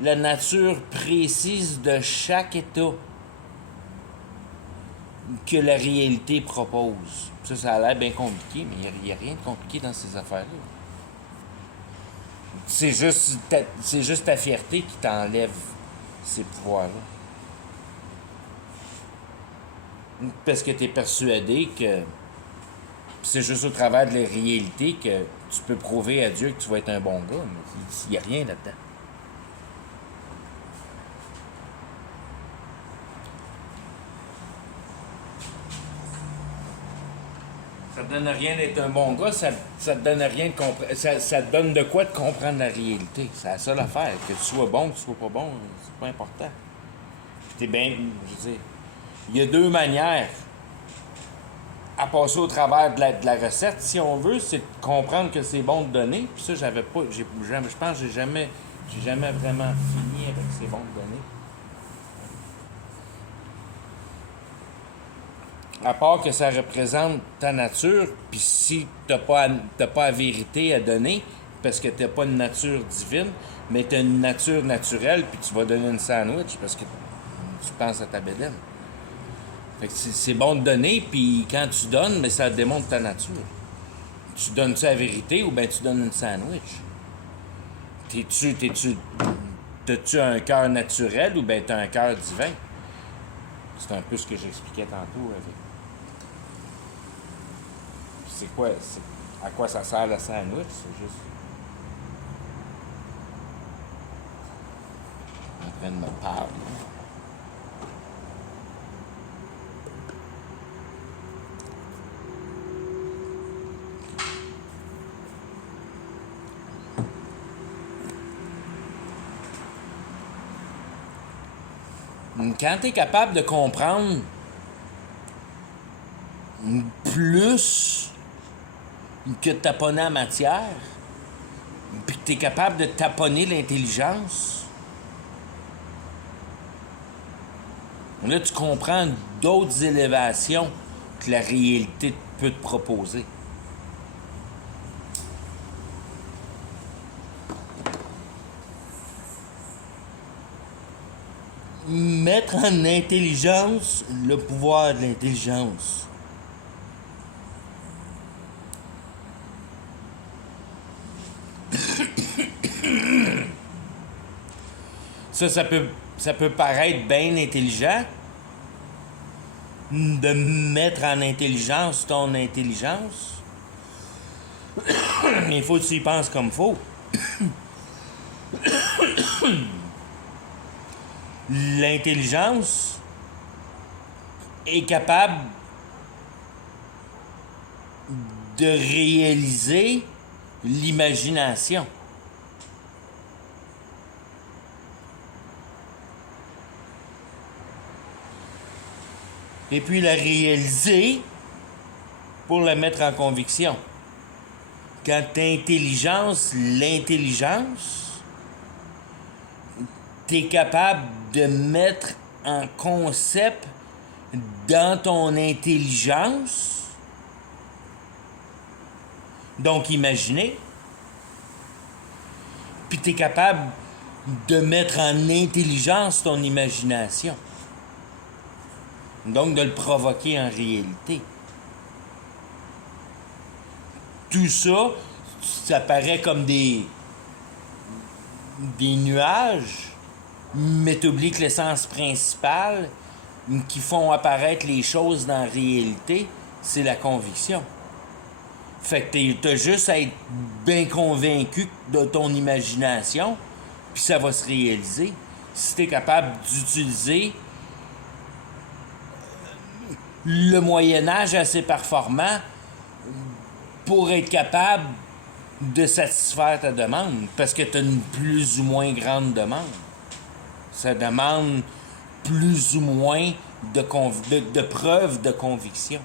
la nature précise de chaque état que la réalité propose. Ça a l'air bien compliqué, mais il n'y a rien de compliqué dans ces affaires-là. C'est juste ta fierté qui t'enlève ces pouvoirs-là. Parce que tu es persuadé que c'est juste au travers de la réalité que tu peux prouver à Dieu que tu vas être un bon gars, mais il n'y a rien là-dedans. Ça te donne rien d'être un bon gars, ça te donne rien de comprendre. Ça te donne de quoi de comprendre la réalité. C'est la seule affaire. Que tu sois bon, que tu sois pas bon, c'est pas important. Puis t'es bien. Je veux dire, il y a deux manières à passer au travers de la recette, si on veut, c'est de comprendre que c'est bon de donner. Puis ça, j'avais pas. Je pense que j'ai jamais vraiment fini avec c'est bon de donner. À part que ça représente ta nature, puis si t'as pas la vérité à donner, parce que t'as pas une nature divine, mais t'as une nature naturelle, puis tu vas donner une sandwich parce que tu penses à ta bédaine. Fait que c'est bon de donner, puis quand tu donnes, mais ça démontre ta nature. Tu donnes-tu la vérité ou bien tu donnes une sandwich? T'as-tu un cœur naturel ou bien t'as un cœur divin? C'est un peu ce que j'expliquais tantôt avec. C'est quoi? À quoi ça sert le sandwich? C'est juste. En train de me parler. Quand tu es capable de comprendre plus que de taponner la matière, puis que tu es capable de taponner l'intelligence, là, tu comprends d'autres élévations que la réalité peut te proposer. Mettre en intelligence le pouvoir de l'intelligence. Ça peut paraître bien intelligent de mettre en intelligence ton intelligence. Mais il faut que tu y penses comme il faut. L'intelligence est capable de réaliser l'imagination. Et puis la réaliser pour la mettre en conviction. Quand l'intelligence, t'es capable de mettre en concept dans ton intelligence, donc imaginer, puis t'es capable de mettre en intelligence ton imagination. Donc de le provoquer en réalité. Tout ça, ça paraît comme des nuages, mais t'oublies que l'essence principale qui font apparaître les choses dans la réalité, c'est la conviction. Fait que t'as juste à être bien convaincu de ton imagination, puis ça va se réaliser. Si t'es capable d'utiliser le Moyen-Âge assez performant pour être capable de satisfaire ta demande, parce que tu as une plus ou moins grande demande. Ça demande plus ou moins de preuves de conviction.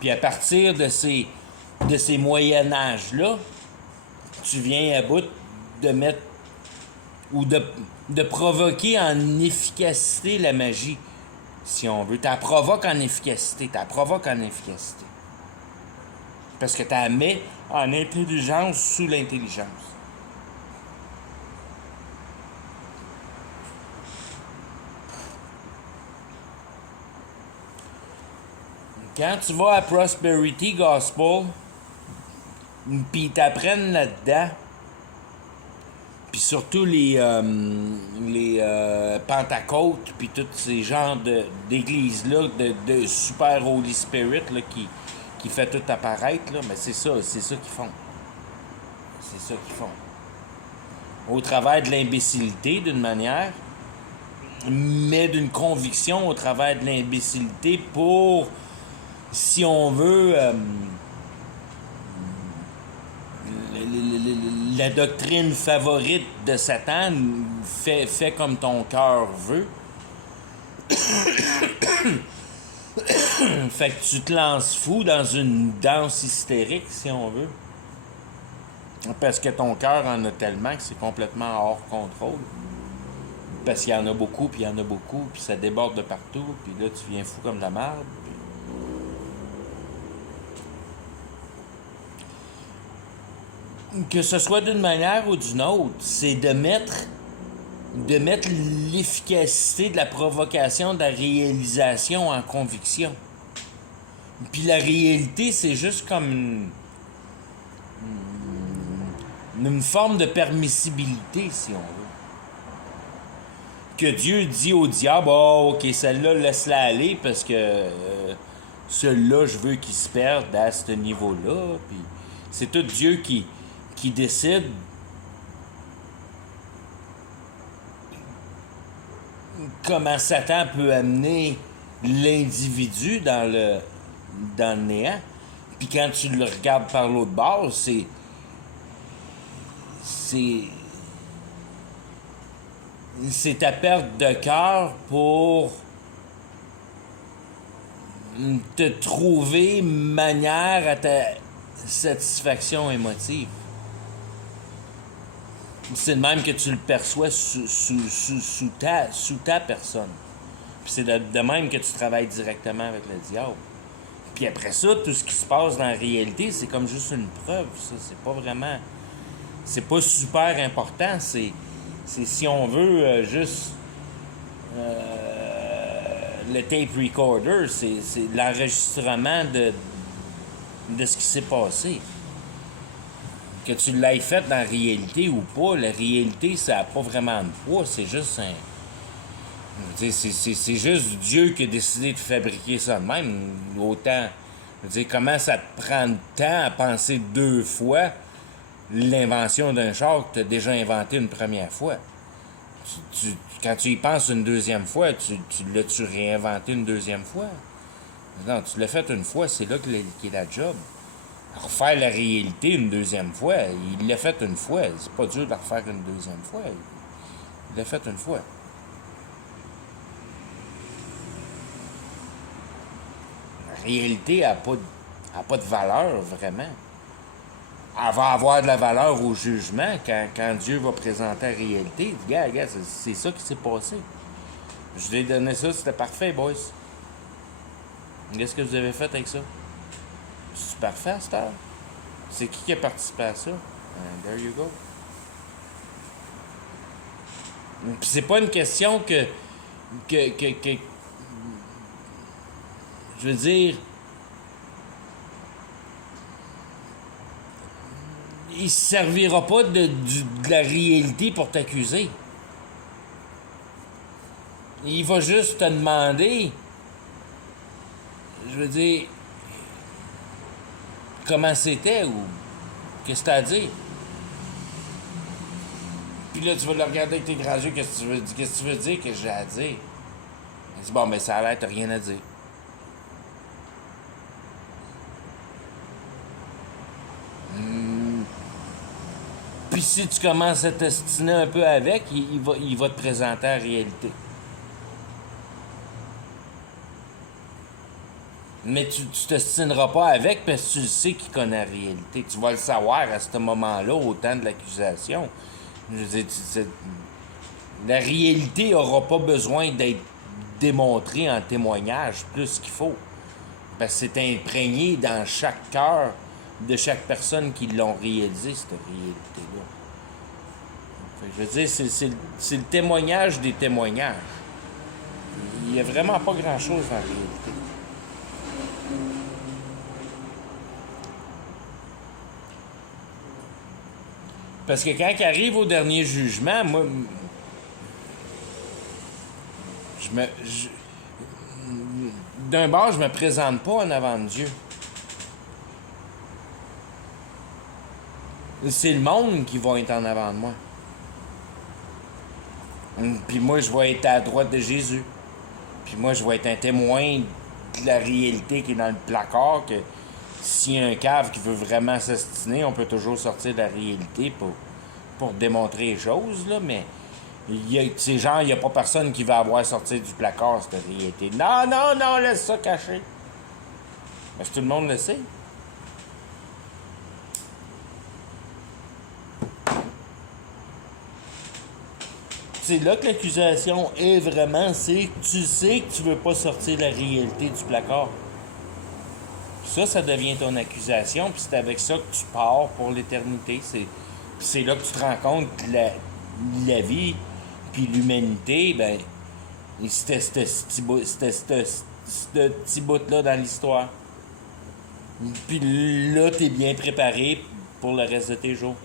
Puis à partir de ces Moyen-Âges-là, tu viens à bout de mettre ou de provoquer en efficacité la magie, si on veut. Tu la provoques en efficacité. Parce que tu la mets en intelligence sous l'intelligence. Quand tu vas à Prosperity Gospel, puis ils t'apprennent là-dedans, Puis surtout les Pentecôtes, puis tous ces genres d'églises-là, de super Holy Spirit là, qui fait tout apparaître, là, mais c'est ça qu'ils font. C'est ça qu'ils font. Au travers de l'imbécilité, d'une manière, mais d'une conviction au travers de l'imbécilité pour, si on veut, la doctrine favorite de Satan, fait comme ton cœur veut. Fait que tu te lances fou dans une danse hystérique, si on veut. Parce que ton cœur en a tellement que c'est complètement hors contrôle. Parce qu'il y en a beaucoup, puis il y en a beaucoup, puis ça déborde de partout, puis là, tu viens fou comme de la merde. Que ce soit d'une manière ou d'une autre, c'est de mettre l'efficacité de la provocation, de la réalisation en conviction. Puis la réalité, c'est juste comme une forme de permissibilité, si on veut. Que Dieu dit au diable, oh, ok, celle-là, laisse-la aller parce que celle-là, je veux qu'il se perde à ce niveau-là. Puis c'est tout Dieu qui décide comment Satan peut amener l'individu dans le néant. Puis quand tu le regardes par l'autre bord, c'est ta perte de cœur pour te trouver manière à ta satisfaction émotive. C'est le même que tu le perçois sous ta personne. Puis c'est de même que tu travailles directement avec le diable. Puis après ça, tout ce qui se passe dans la réalité, c'est comme juste une preuve. Ça, c'est pas vraiment... C'est pas super important. C'est si on veut, juste... le tape recorder, c'est l'enregistrement de ce qui s'est passé. Que tu l'aies fait dans la réalité ou pas, la réalité, ça n'a pas vraiment de poids. C'est juste un... C'est juste Dieu qui a décidé de fabriquer ça de même. Autant... comment ça te prend de temps à penser 2 fois l'invention d'un char que tu as déjà inventé une première fois? Quand tu y penses une deuxième fois, l'as-tu réinventé une deuxième fois? Non, tu l'as fait une fois, c'est là qu'est la job. Refaire la réalité une deuxième fois, il l'a fait une fois. C'est pas dur de la refaire une deuxième fois. Il l'a fait une fois. La réalité n'a pas de valeur, vraiment. Elle va avoir de la valeur au jugement quand Dieu va présenter la réalité. Il dit, regarde, c'est ça qui s'est passé. Je lui ai donné ça, c'était parfait, boys. Qu'est-ce que vous avez fait avec ça? C'est parfait à cette heure. C'est qui a participé à ça? There you go. Puis c'est pas une question que je veux dire, il se servira pas de la réalité pour t'accuser. Il va juste te demander, je veux dire, comment c'était ou qu'est-ce que t'as à dire. Puis là, tu vas le regarder avec tes grands yeux, qu'est-ce que tu veux dire que j'ai à dire? Il dit, bon, ben ça a l'air, t'as rien à dire. Puis si tu commences à t'ostiner un peu avec, il va te présenter la réalité. Mais tu t'ostineras pas avec parce que tu le sais qu'il connaît la réalité. Tu vas le savoir à ce moment-là, au temps de l'accusation. Je veux dire, la réalité n'aura pas besoin d'être démontrée en témoignage plus qu'il faut. Parce que c'est imprégné dans chaque cœur de chaque personne qui l'ont réalisé, cette réalité-là. Je veux dire, c'est le témoignage des témoignages. Il n'y a vraiment pas grand-chose en réalité. Parce que quand il arrive au dernier jugement, moi, d'un bord, je me présente pas en avant de Dieu. C'est le monde qui va être en avant de moi. Puis moi, je vais être à la droite de Jésus. Puis moi, je vais être un témoin de la réalité qui est dans le placard, que s'il y a un cave qui veut vraiment s'astiner, on peut toujours sortir de la réalité pour démontrer les choses, là, mais c'est genre, il n'y a pas personne qui va avoir sorti du placard cette réalité. Non, non, non, laisse ça caché. Parce que tout le monde le sait. C'est là que l'accusation est vraiment, c'est que tu sais que tu veux pas sortir la réalité du placard. Ça devient ton accusation, puis c'est avec ça que tu pars pour l'éternité. C'est là que tu te rends compte que la vie, puis l'humanité, ben, c'était ce petit bout-là dans l'histoire. Puis là, t'es bien préparé pour le reste de tes jours.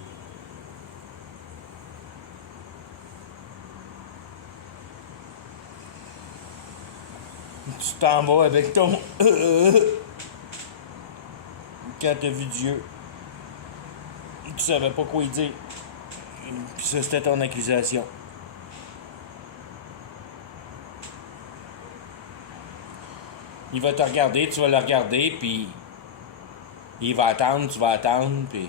Tu t'en vas avec ton quand t'as vu Dieu. Tu savais pas quoi y dire. Puis ça, c'était ton accusation. Il va te regarder, tu vas le regarder, puis il va attendre, tu vas attendre, puis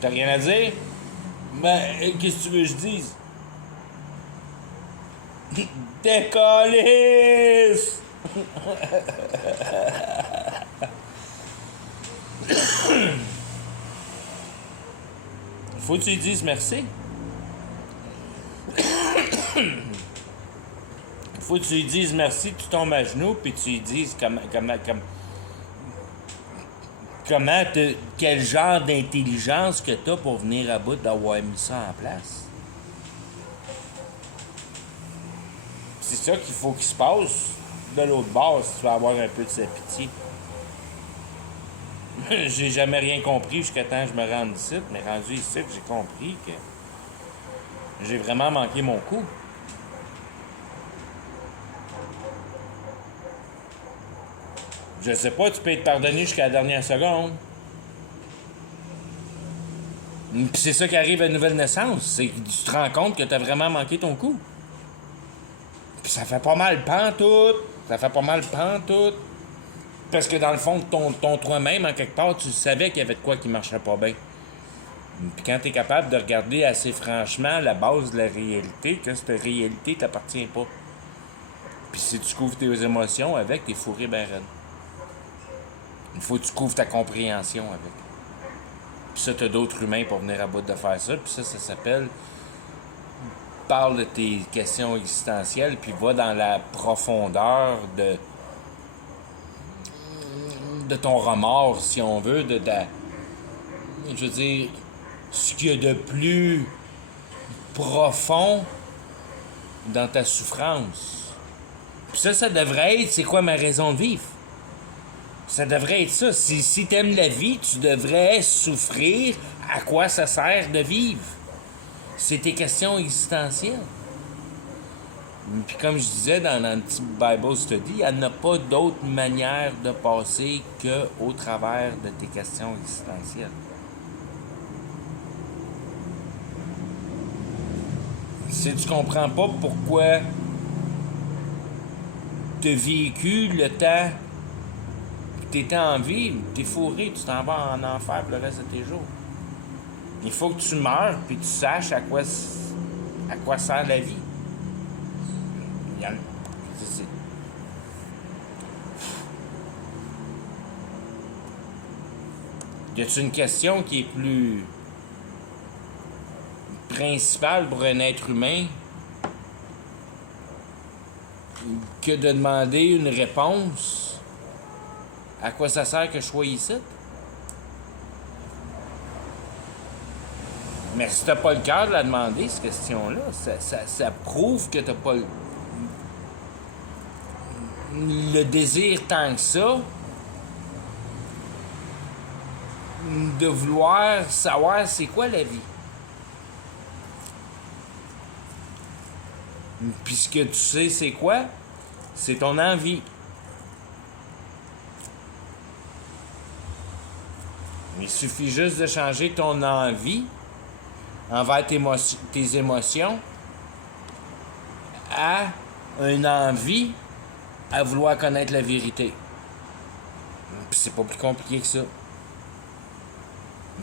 t'as rien à dire? Ben, qu'est-ce que tu veux que je dise? Décalisse! Faut que tu lui dises merci. Faut que tu lui dises merci, tu tombes à genoux, puis tu lui dises quel genre d'intelligence que t'as pour venir à bout d'avoir mis ça en place. C'est ça qu'il faut qu'il se passe de l'autre bord si tu veux avoir un peu de sa pitié. J'ai jamais rien compris jusqu'à temps que je me rende ici, mais rendu ici, j'ai compris que j'ai vraiment manqué mon coup. Je sais pas, tu peux être pardonné jusqu'à la dernière seconde. Puis c'est ça qui arrive à une nouvelle naissance, c'est que tu te rends compte que tu as vraiment manqué ton coup. Puis ça fait pas mal pantoute. Parce que dans le fond, ton toi-même, en quelque part, tu savais qu'il y avait de quoi qui marchait pas bien. Puis quand tu es capable de regarder assez franchement la base de la réalité, que cette réalité t'appartient pas. Puis si tu couvres tes émotions avec, t'es fourré ben raide. Il faut que tu couvres ta compréhension avec. Puis ça, t'as d'autres humains pour venir à bout de faire ça. Puis ça s'appelle... Parle de tes questions existentielles, puis va dans la profondeur de ton remords, si on veut, je veux dire, ce qu'il y a de plus profond dans ta souffrance. Puis ça devrait être, c'est quoi ma raison de vivre? Ça devrait être ça. Si t'aimes la vie, tu devrais souffrir. À quoi ça sert de vivre? C'est tes questions existentielles. Puis comme je disais dans le petit Bible Study, il n'y a pas d'autre manière de passer qu'au travers de tes questions existentielles. Si tu comprends pas pourquoi tu as vécu le temps que tu étais en vie, tu es fourré, tu t'en vas en enfer pour le reste de tes jours. Il faut que tu meurs puis tu saches à quoi sert la vie. Y a-t-il une question qui est plus principale pour un être humain que de demander une réponse? À quoi ça sert que je sois ici? Mais si t'as pas le cœur de la demander, cette question-là, ça prouve que t'as pas le désir tant que ça de vouloir savoir c'est quoi la vie. Puis ce que tu sais c'est quoi? C'est ton envie. Il suffit juste de changer ton envie envers tes émotions à une envie à vouloir connaître la vérité. Puis c'est pas plus compliqué que ça.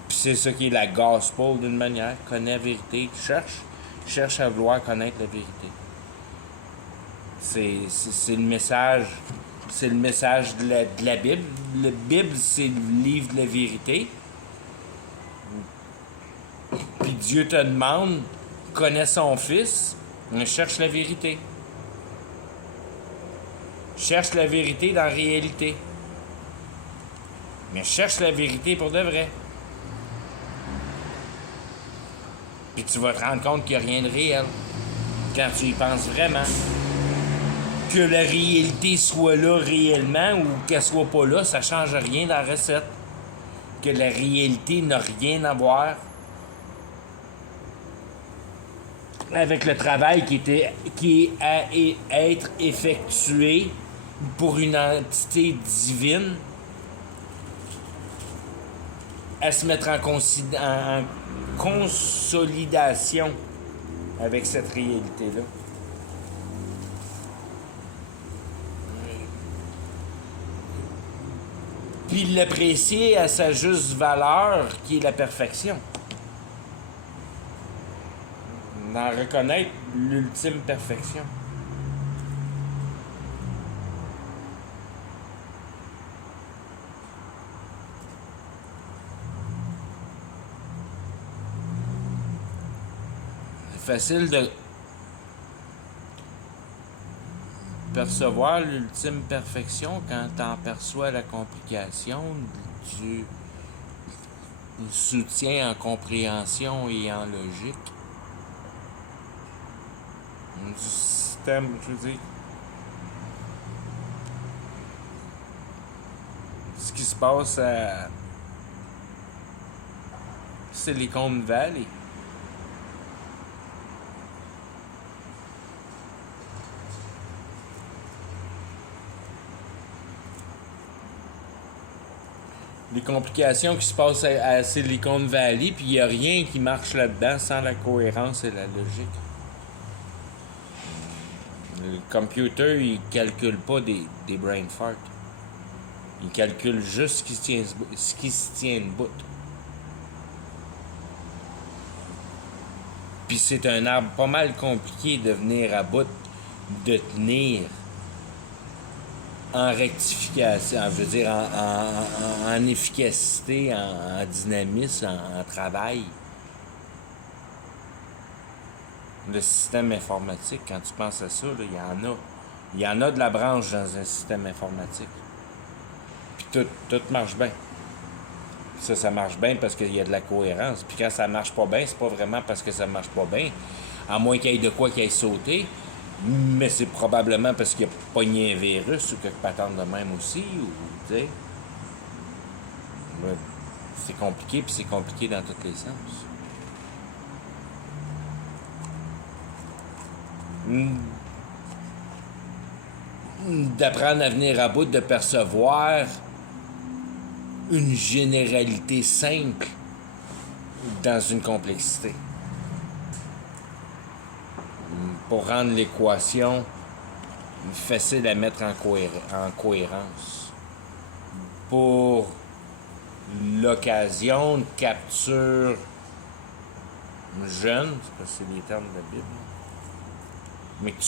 Puis c'est ça qui est la gospel d'une manière. Connais la vérité, cherche à vouloir connaître la vérité. C'est le message. C'est le message de la Bible. La Bible, c'est le livre de la vérité. Puis Dieu te demande, connais son Fils, mais cherche la vérité. Cherche la vérité dans la réalité. Mais cherche la vérité pour de vrai. Puis tu vas te rendre compte qu'il n'y a rien de réel. Quand tu y penses vraiment. Que la réalité soit là réellement ou qu'elle soit pas là, ça change rien dans la recette. Que la réalité n'a rien à voir avec le travail qui est à être effectué pour une entité divine à se mettre en consolidation avec cette réalité-là. Puis l'apprécier à sa juste valeur, qui est la perfection. D'en reconnaître l'ultime perfection. C'est facile de percevoir l'ultime perfection quand t'en perçois la complication du soutien en compréhension et en logique du système, je veux dire. Ce qui se passe à Silicon Valley. Les complications qui se passent à Silicon Valley, puis il n'y a rien qui marche là-dedans sans la cohérence et la logique. Le computer, il calcule pas des brain farts. Il calcule juste ce qui se tient debout. Puis c'est un arbre pas mal compliqué de venir à bout, de tenir en rectification, je veux dire en efficacité, en dynamisme, en travail. Le système informatique, quand tu penses à ça, là, il y en a. Il y en a de la branche dans un système informatique. Puis tout marche bien. Ça marche bien parce qu'il y a de la cohérence. Puis quand ça marche pas bien, c'est pas vraiment parce que ça marche pas bien. À moins qu'il y ait de quoi qu'il ait sauté. Mais c'est probablement parce qu'il a pogné un virus ou quelque patente de même aussi. Ou, tu sais. C'est compliqué, puis c'est compliqué dans tous les sens. D'apprendre à venir à bout de percevoir une généralité simple dans une complexité. Pour rendre l'équation facile à mettre en cohérence. Pour l'occasion de capture jeune, c'est parce que c'est les termes de la Bible, mais que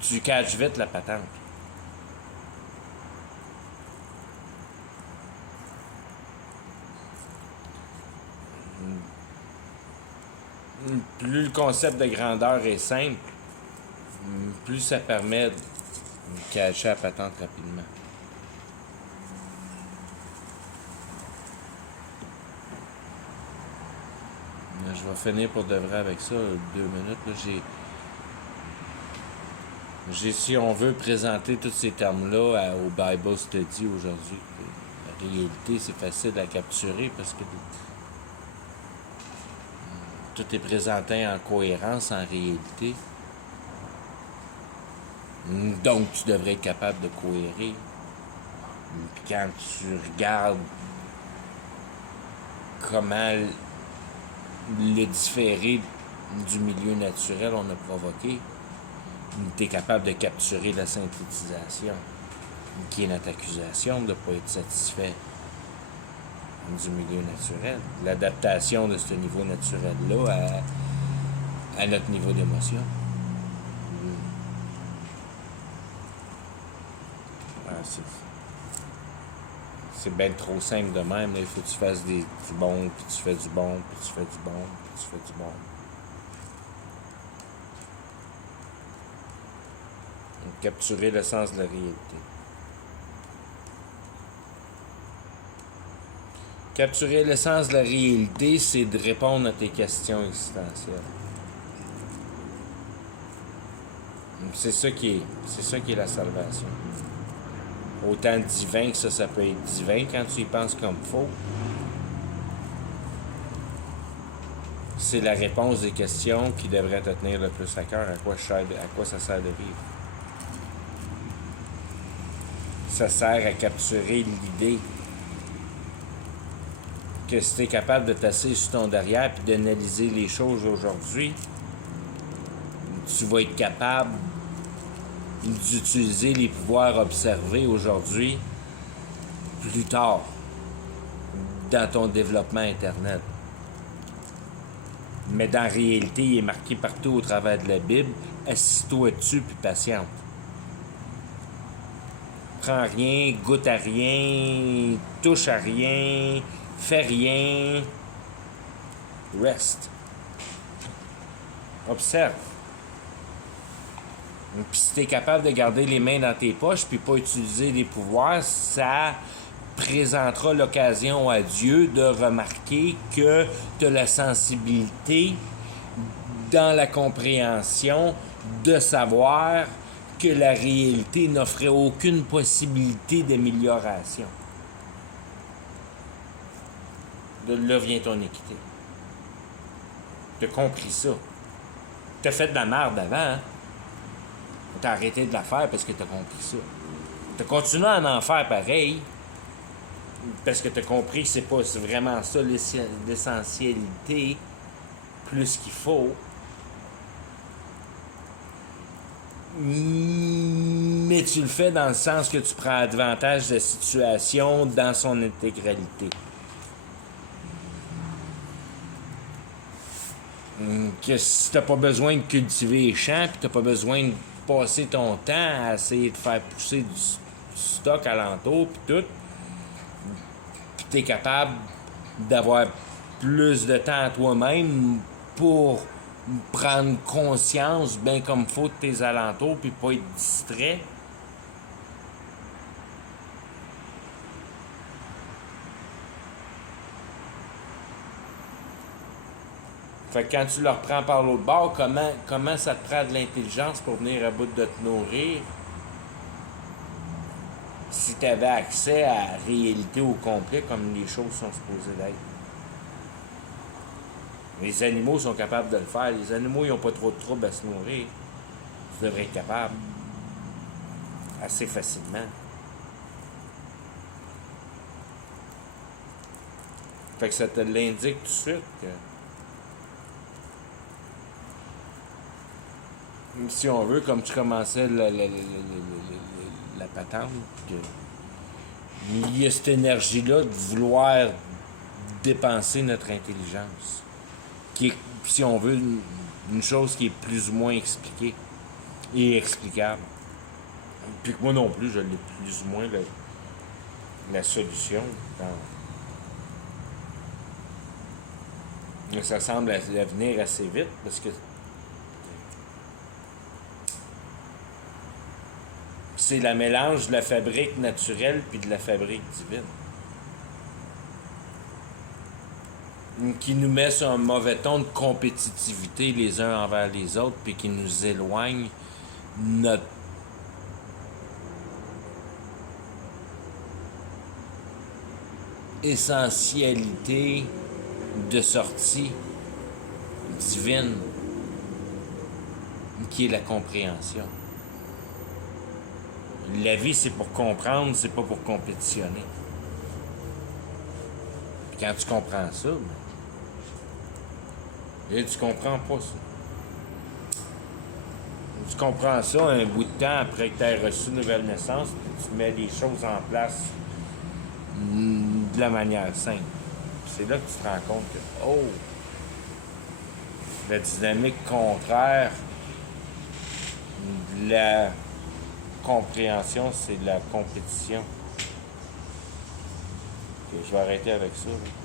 tu catches vite la patente. Plus le concept de grandeur est simple, plus ça permet de cacher la patente rapidement. Là, je vais finir pour de vrai avec ça, 2 minutes. Là, j'ai, si on veut, présenté tous ces termes-là au Bible Study aujourd'hui. réalité, c'est facile à capturer parce que tout est présenté en cohérence en réalité. Donc, tu devrais être capable de cohérer. Puis quand tu regardes comment le différé du milieu naturel on a provoqué, tu es capable de capturer la synthétisation, qui est notre accusation de ne pas être satisfait du milieu naturel. L'adaptation de ce niveau naturel-là à notre niveau d'émotion. C'est bien trop simple de même. Là. Il faut que tu fasses du bon, puis tu fais du bon, puis tu fais du bon, puis tu fais du bon. Donc, capturer le sens de la réalité. Capturer le sens de la réalité, c'est de répondre à tes questions existentielles. C'est ça qui est la salvation. Autant divin que ça peut être divin quand tu y penses comme faux. C'est la réponse des questions qui devrait te tenir le plus à cœur. À quoi ça sert de vivre? Ça sert à capturer l'idée que si tu es capable de t'asseoir sur ton derrière et d'analyser les choses aujourd'hui, tu vas être capable d'utiliser les pouvoirs observés aujourd'hui plus tard dans ton développement Internet. Mais dans la réalité, il est marqué partout au travers de la Bible, assis-toi dessus puis patiente. Prends rien, goûte à rien, touche à rien, fais rien, reste. Observe. Puis si tu es capable de garder les mains dans tes poches puis pas utiliser les pouvoirs, ça présentera l'occasion à Dieu de remarquer que tu as la sensibilité dans la compréhension de savoir que la réalité n'offrait aucune possibilité d'amélioration. De là vient ton équité. Tu as compris ça. Tu as fait de la merde avant, hein? T'as arrêté de la faire parce que t'as compris ça. T'as continué à en faire pareil parce que t'as compris que c'est vraiment ça l'essentialité plus qu'il faut. Mais tu le fais dans le sens que tu prends avantage de la situation dans son intégralité. Que si t'as pas besoin de cultiver les champs puis t'as pas besoin de passer ton temps à essayer de faire pousser du stock alentour puis tout, puis t'es capable d'avoir plus de temps à toi-même pour prendre conscience bien comme faut de tes alentours puis pas être distrait. Fait que quand tu le reprends par l'autre bord, comment ça te prend de l'intelligence pour venir à bout de te nourrir si tu avais accès à la réalité au complet comme les choses sont supposées d'être? Les animaux sont capables de le faire. Les animaux, ils n'ont pas trop de troubles à se nourrir. Tu devrais être capable assez facilement. Fait que ça te l'indique tout de suite que si on veut, comme tu commençais la patente, il y a cette énergie-là de vouloir dépenser notre intelligence, qui est, si on veut, une chose qui est plus ou moins expliquée et explicable. Puis que moi non plus, je l'ai plus ou moins la solution. Mais ça semble venir assez vite, parce que c'est le mélange de la fabrique naturelle puis de la fabrique divine qui nous met sur un mauvais ton de compétitivité les uns envers les autres puis qui nous éloigne notre essentialité de sortie divine qui est la compréhension. La vie, c'est pour comprendre, c'est pas pour compétitionner. Puis quand tu comprends ça, ben, tu comprends pas ça. Tu comprends ça un bout de temps après que tu aies reçu une nouvelle naissance, puis tu mets les choses en place de la manière simple. Puis c'est là que tu te rends compte que, oh, la dynamique contraire de la compréhension, c'est de la compétition. Et je vais arrêter avec ça. Là.